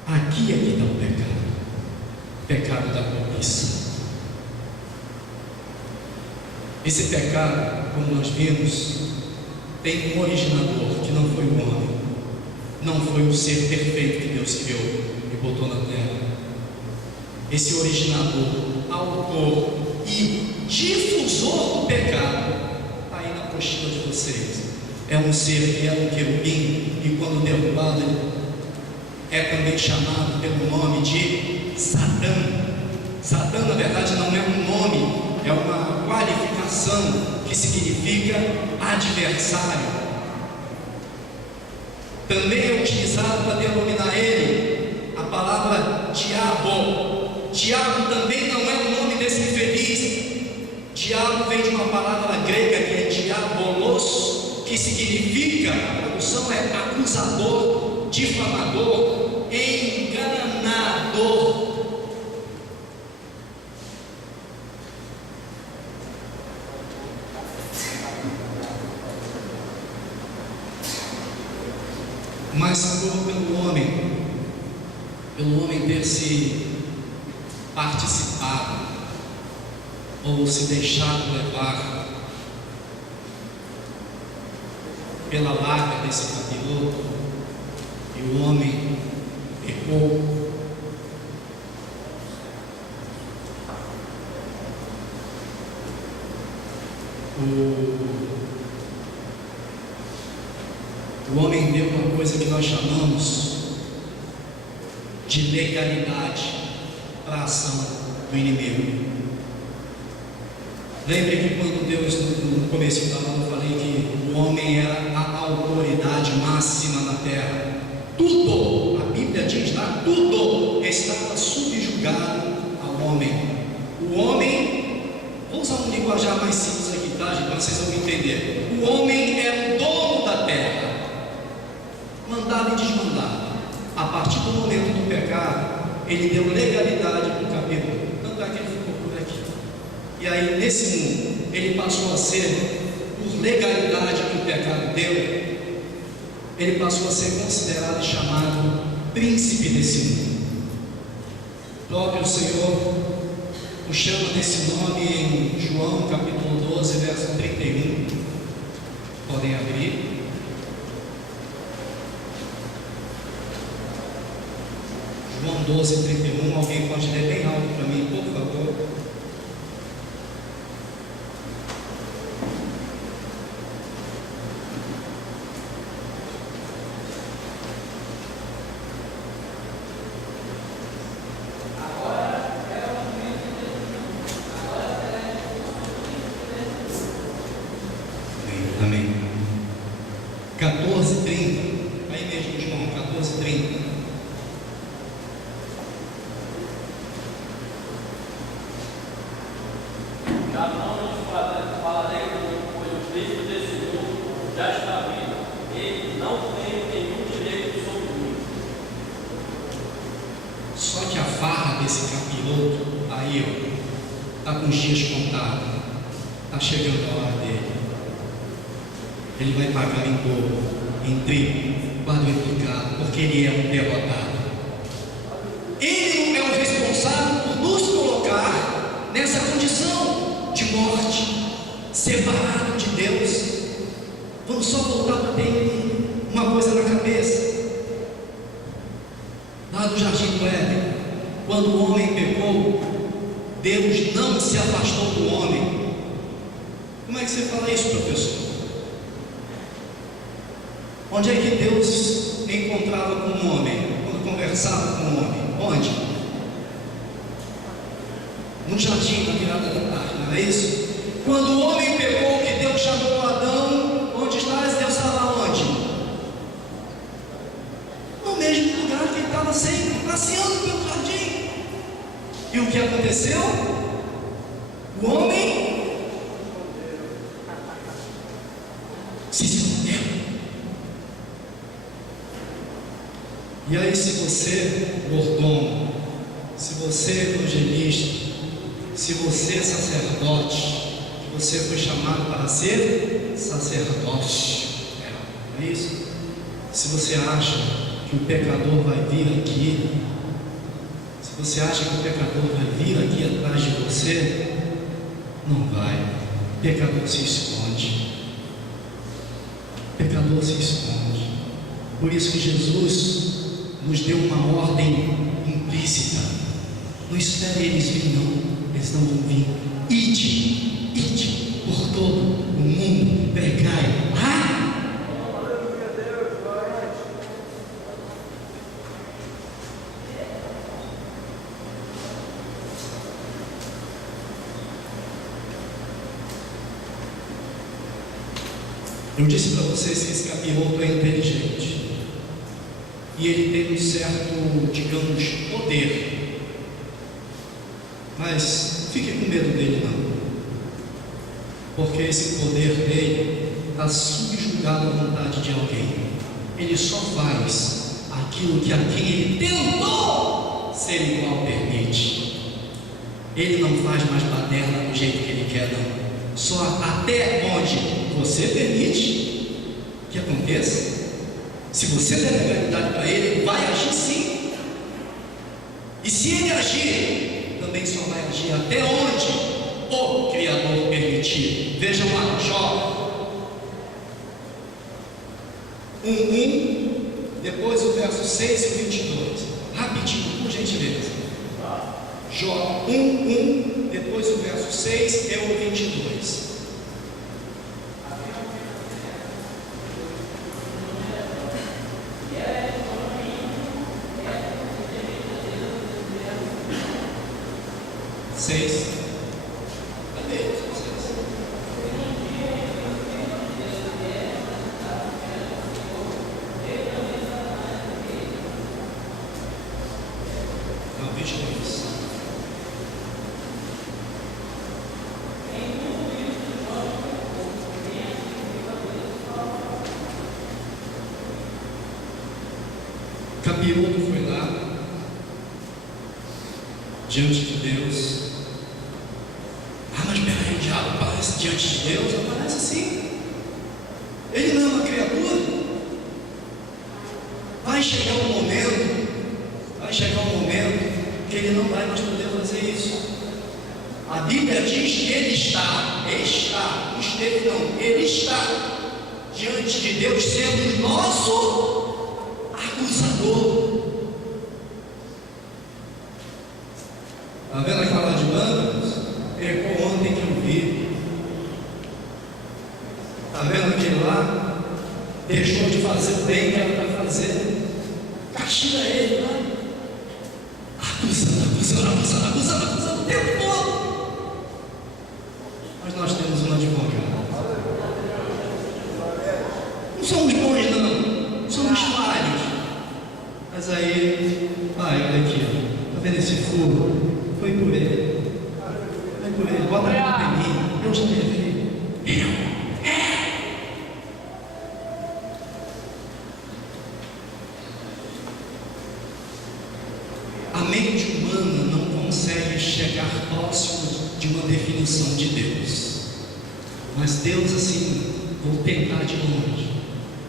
Aqui é que está o pecado. Pecado da cobiça. Esse pecado, como nós vimos, tem um originador, que não foi o homem, não foi o ser perfeito que Deus criou e botou na terra. Esse originador, autor e difusor do pecado, está aí na apostila de vocês. É um ser que era um querubim, e quando derrubado, é também chamado pelo nome de Satã. Satã, na verdade, não é um nome, é uma qualificação que significa adversário. Também é utilizado para denominar ele a palavra diabo. Diabo também não é o nome desse infeliz. Diabo vem de uma palavra grega que é diabolos, que significa, a tradução é acusador, difamador, enganador. Mas pelo homem ter se participado ou se deixado levar pela larga desse capiroto, e o homem pecou. O homem deu uma coisa que nós chamamos de legalidade para a ação do inimigo. Lembre que quando Deus, no começo da aula, eu falei que o homem era a autoridade máxima na terra. tudo, a Bíblia diz lá, tudo estava subjugado ao homem. O homem, vou usar um linguajar mais simples aqui, tá, gente? Para vocês vão entender. O homem é o dono da terra, mandava e desmandava. A partir do momento do pecado, ele deu legalidade para o capítulo, tanto é que ele ficou por aqui. E aí, nesse mundo, ele passou a ser, por legalidade que o pecado deu, ele passou a ser considerado e chamado príncipe desse mundo. O próprio Senhor o chama desse nome em João capítulo 12, verso 31. Podem abrir. João 12, 31. Alguém pode ler bem alto para mim, por favor? Amém. 14, 30. Aí mesmo, João, 14, 30. Já não nos falarei, pois o Cristo desse mundo já está vindo. Ele não tem nenhum direito sobre mim. Só que a farra desse capiroto, aí ó, está com os dias contados, está chegando a hora dele. Ele vai pagar em dobro, em triplo, quadruplicado, porque ele é um derrotado. Ele é o responsável por nos colocar nessa condição de morte, separado de Deus. Vamos só voltar para ter uma coisa na cabeça. Lá no Jardim do Éden, quando o homem pecou, Deus não se afastou do homem. Como é que você fala isso, professor? Onde é que Deus encontrava com o homem, quando conversava com o homem? Onde? No jardim, na virada da tarde, não é isso? Quando o homem pecou, que Deus chamou Adão, onde estás? Deus estava onde? No mesmo lugar que ele estava sempre passeando pelo jardim. E o que aconteceu? O homem se escondeu. E aí, se você, mordomo, se você, evangelista, se você, sacerdote, que você foi chamado para ser sacerdote, não é isso? Se você acha que o pecador vai vir aqui, se você acha que o pecador vai vir aqui atrás de você, não vai. O pecador se esconde. O pecador se esconde. Por isso que Jesus nos deu uma ordem implícita. Não espere eles virem, não. Eles não vão vir. Ide por todo o mundo, pregai. Eu disse para vocês que esse capiroto é inteligente. E ele tem um certo, digamos, poder. Mas fique com medo dele não. Porque esse poder dele está subjugado à vontade de alguém. Ele só faz aquilo que a quem ele tentou ser igual permite. Ele não faz mais baderna do jeito que ele quer não. Só até onde você permite que aconteça. Se você der legalidade para ele, ele vai agir sim. E se ele agir, também só vai agir até onde o Criador permitir. Vejam lá, Jó 1:1, depois o verso 6 e 22. Rapidinho, por gentileza. Jó 1:1, depois o verso 6 e o 22. Cadê vocês? Capiroto foi lá, diante de Deus. Ah, mas peraí, o diabo aparece diante de Deus? Aparece sim. Ele não é uma criatura. Vai chegar um momento que ele não vai mais poder fazer isso. A Bíblia diz que ele está, não esteve não, ele está diante de Deus sendo o nosso acusador. Está vendo aquela de Lâmpadas? Ecoou ontem que eu vi. Está vendo aquele lá? Deixou de fazer o bem que era para fazer. Castiga ele lá. Acusando o tempo todo. Mas nós temos um advogado. Não somos bons não, somos falhos. Mas aí, olha aqui, está vendo esse fogo? Foi por ele. Bota a culpa em mim. Eu já levei. A mente humana não consegue chegar próximo de uma definição de Deus. Mas Deus, assim, vou tentar de longe.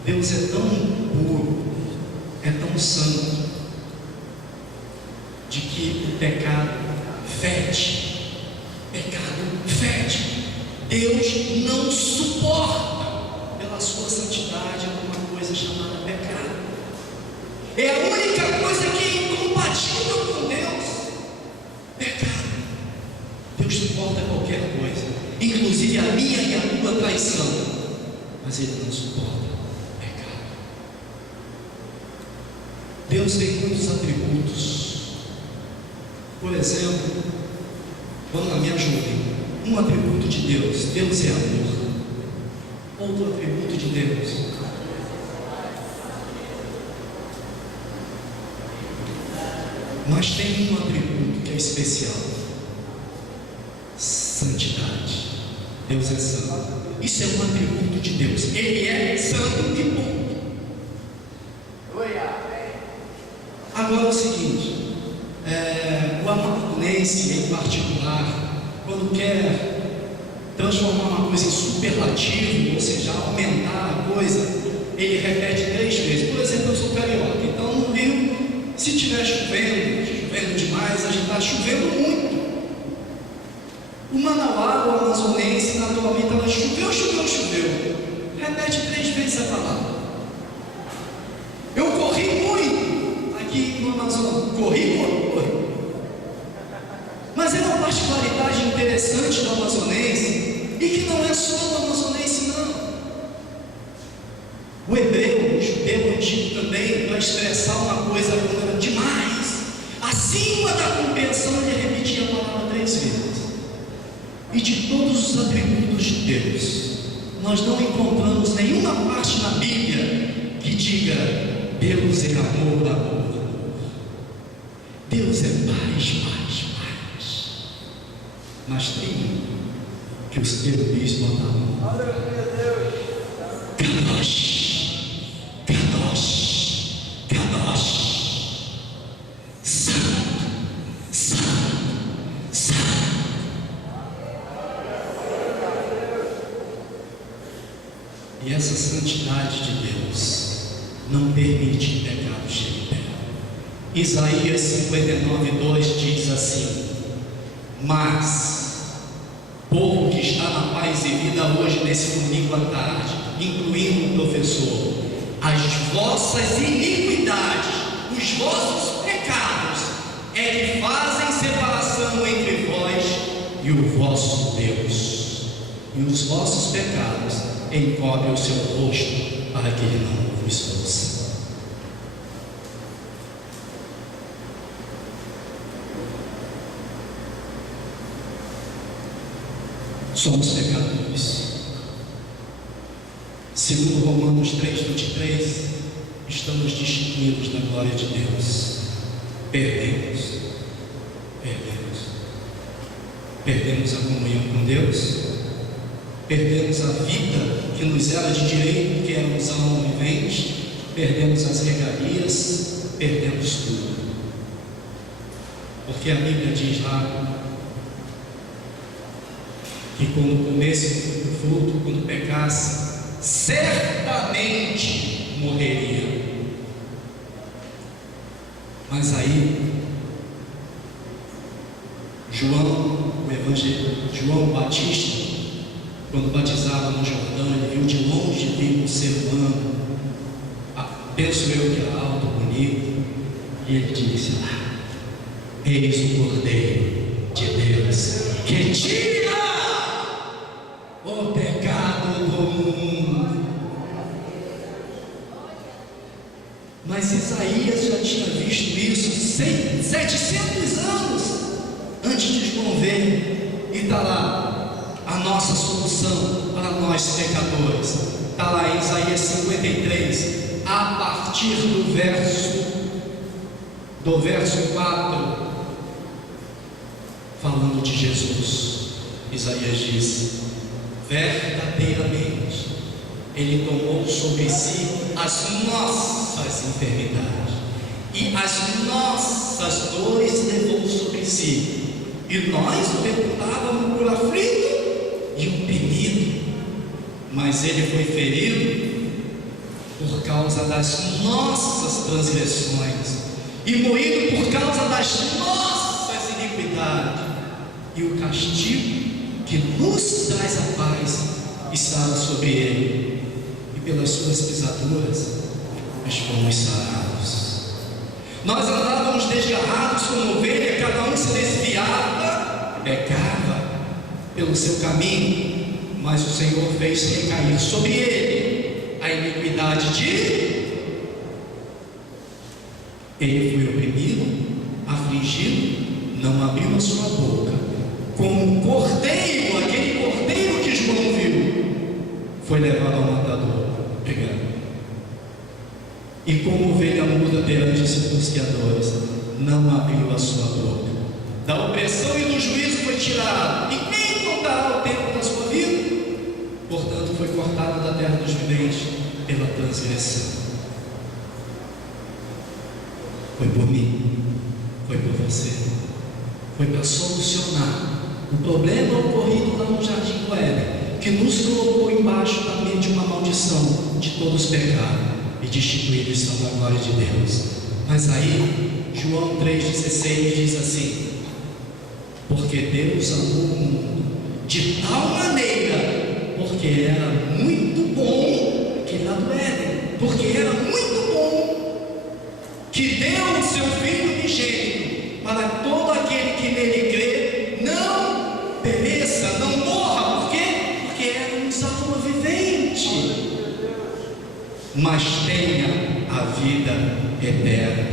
Deus é tão puro, é tão santo, de que o pecado fede. Deus não suporta, pela sua santidade, alguma coisa chamada pecado. É a única coisa que é incompatível com Deus. Pecado. Deus suporta qualquer coisa, inclusive a minha e a tua traição, mas Ele não suporta pecado. Deus tem muitos atributos. Por exemplo, quando me ajudem, um atributo de Deus, Deus é amor. Outro atributo de Deus, mas tem um atributo que é especial: santidade. Deus é santo. Isso é um atributo de Deus. Ele é santo e ponto. Agora é o seguinte, o amazonense em particular, quando quer transformar uma coisa em superlativo, ou seja, aumentar a coisa, ele repete 3 vezes. Por exemplo, eu sou carioca, então no Rio, se estiver chovendo demais, a gente está chovendo muito. O manauara, o amazonense, naturalmente, ela choveu. Repete 3 vezes a palavra. Eu corri muito aqui no Amazonas. Corri. Mas é uma particularidade interessante do amazonense, e que não é só do amazonense, não. O hebreu, o judeu antigo também, para expressar uma coisa quando era demais, acima da compreensão, ele repetia a palavra 3 vezes. E de todos os atributos de Deus, nós não encontramos nenhuma parte na Bíblia que diga: Deus é amor. Deus é paz. Mas tem um que os teologistas botavam: Kadosh, santo. E essa santidade de Deus não permite que o pecado chegue perto. Isaías 59:2 diz assim: mas povo que está na paz e vida hoje, nesse domingo à tarde, incluindo o professor, as vossas iniquidades, os vossos pecados é que fazem separação entre vós e o vosso Deus, e os vossos pecados encobrem o seu rosto para que Ele não vos ouça. Somos pecadores. Segundo Romanos 3:23, estamos destituídos da glória de Deus. Perdemos a comunhão com Deus, perdemos a vida que nos era de direito, que éramos alma vivente, perdemos as regalias, perdemos tudo. Porque a Bíblia diz lá que quando comesse o fruto, quando pecasse, certamente morreria. Mas aí, João Batista, quando batizava no Jordão, ele viu de longe vir um ser humano, penso eu que era alto, bonito, e ele disse: eis o Cordeiro de Deus, que tira o pecado do mundo. Mas Isaías já tinha visto isso 700 anos antes de João ver, e está lá a nossa solução para nós pecadores. Está lá em Isaías 53, a partir do verso 4, falando de Jesus. Isaías diz: verdadeiramente Ele tomou sobre si as nossas enfermidades e as nossas dores levou sobre si, e nós o reputávamos por aflito e oprimido, mas Ele foi ferido por causa das nossas transgressões e moído por causa das nossas iniquidades, e o castigo que nos traz a paz estava sobre Ele, e pelas suas pisaduras nós fomos sarados. Nós andávamos desgarrados como ovelha, cada um se desviava, pecava pelo seu caminho, mas o Senhor fez recair sobre Ele a iniquidade de... Ele foi oprimido, afligido, não abriu a sua boca. Como um cordeiro, aquele cordeiro que João viu, foi levado ao matador. Obrigado. E como ovelha muda perante os seus tosqueadores, não abriu a sua boca. Da opressão e do juízo foi tirado, e quem contará o tempo da sua vida? Portanto, foi cortado da terra dos viventes pela transgressão. Foi por mim, foi por você, foi para solucionar o problema ocorrido lá no Jardim do Éden, que nos colocou embaixo também de uma maldição, de todos pecaram e destituídos são da glória de Deus. Mas aí, João 3,16 diz assim: porque Deus amou o mundo de tal maneira, porque era muito bom, aquele lá do Éden, porque era muito bom, que deu o seu Filho unigênito, para todo aquele que nele crê, não pereça, não morra. Por quê? Porque era um alma vivente, mas tenha a vida eterna.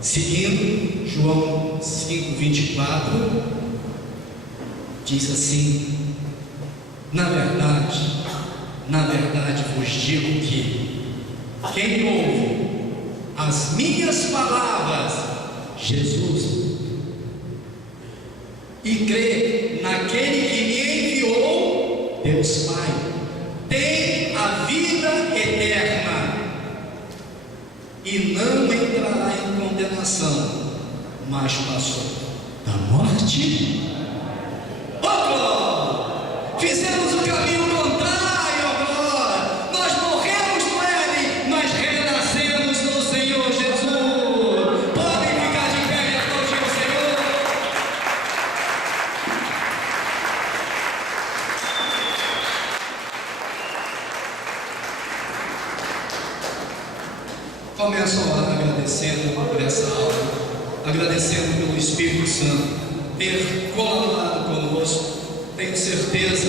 Seguindo, João 5,24 diz assim: na verdade vos digo que quem ouve as minhas palavras, Jesus, e crê naquele que me enviou, Deus Pai, tem a vida eterna e não entrará em condenação, mas passou da morte. Fizemos o caminho contrário agora. Nós morremos no Éden, mas renascemos no Senhor Jesus. Podem ficar de pé e aplaudir o Senhor. Começo a orar agradecendo por essa aula, agradecendo pelo Espírito Santo ter colaborado conosco. Tenho certeza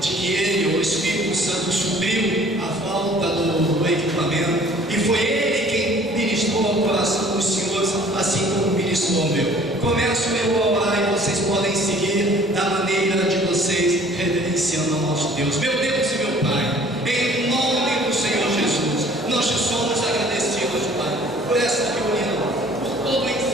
de que Ele, o Espírito Santo, supriu a falta do equipamento, e foi Ele quem ministrou ao coração dos senhores, assim como ministrou ao meu. Começo eu a orar e vocês podem seguir da maneira de vocês, reverenciando ao nosso Deus. Meu Deus e meu Pai, em nome do Senhor Jesus, nós te somos agradecidos, Pai, por esta reunião, por todo o ensino.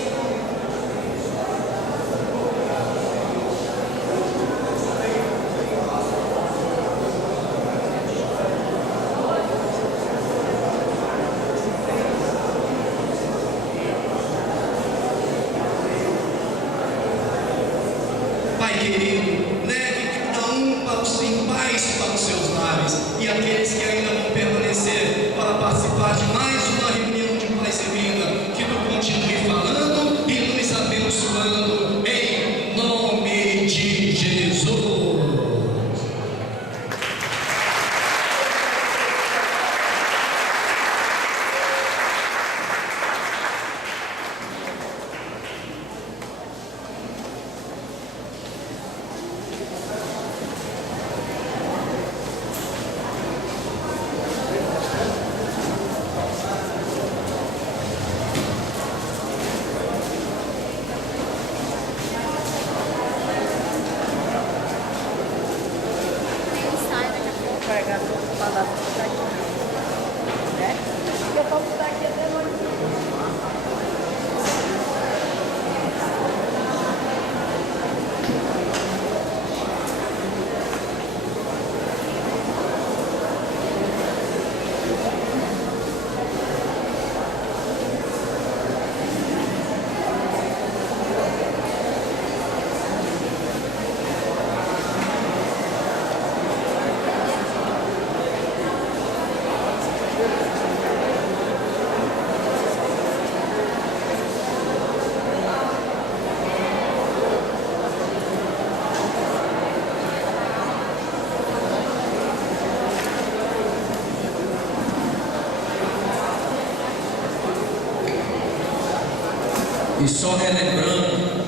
E só relembrando,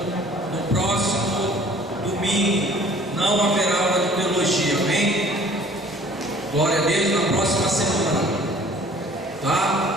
no próximo domingo não haverá aula de teologia, amém? Glória a Deus, na próxima semana, tá?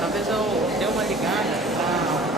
Talvez eu dê uma ligada pra...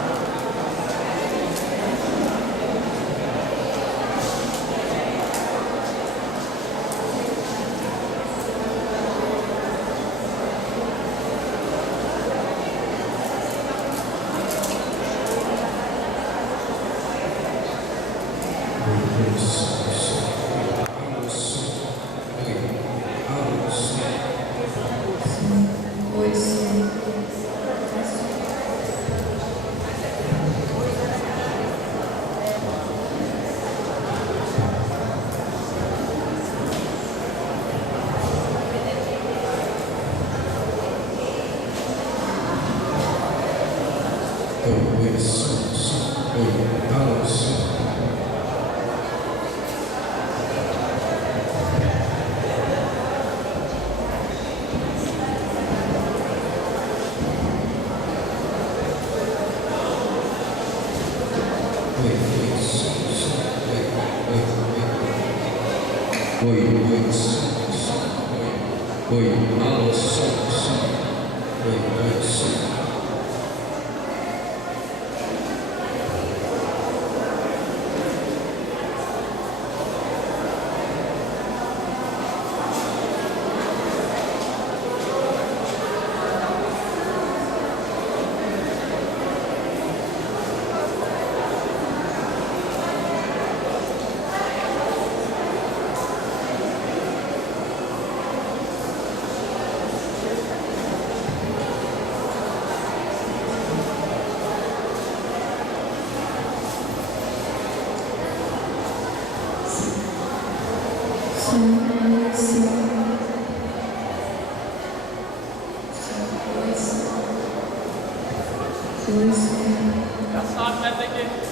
Já sabe, né? Tem que...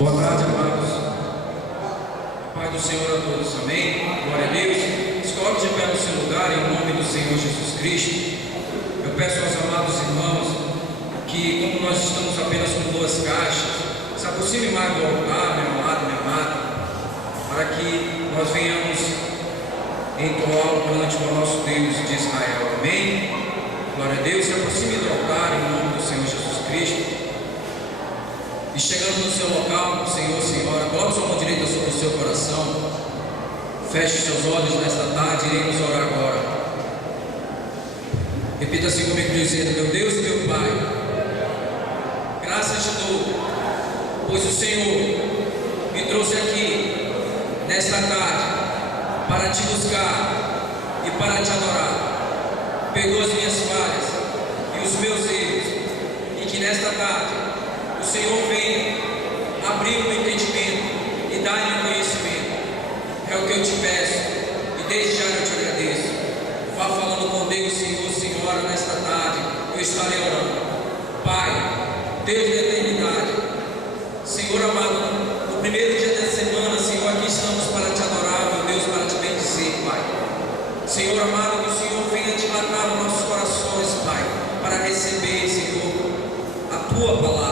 Boa tarde, amados. Pai do Senhor a todos, amém? Glória a Deus. Se coloque de pé no seu lugar em nome do Senhor Jesus Cristo. Eu peço aos amados irmãos que, como nós estamos apenas com 2 caixas, se aproxime mais do altar, meu amado, minha amada, para que nós venhamos entoar o cântico ao nosso Deus de Israel, amém? Glória a Deus. Se aproxime do altar em nome do Senhor Jesus Cristo. E chegando no seu local, Senhor, Senhora, coloque sua mão direita sobre o seu coração. Feche seus olhos nesta tarde, iremos orar agora. Repita assim comigo, dizendo: meu Deus e meu Pai, graças te dou, pois o Senhor me trouxe aqui nesta tarde para te buscar e para te adorar. Perdoa as minhas falhas e os meus erros, e que nesta tarde o Senhor venha abrir o meu entendimento e dar-me o conhecimento. É o que eu te peço e desde já eu te agradeço. Vá falando com Deus, Senhor, Senhora, nesta tarde. Eu estarei orando. Pai, Deus da eternidade, Senhor amado, no primeiro dia da semana, Senhor, aqui estamos para te adorar, meu Deus, para te bendizer, Pai. Senhor amado, que o Senhor venha dilatar os nossos corações, Pai, para receber, Senhor, a tua palavra.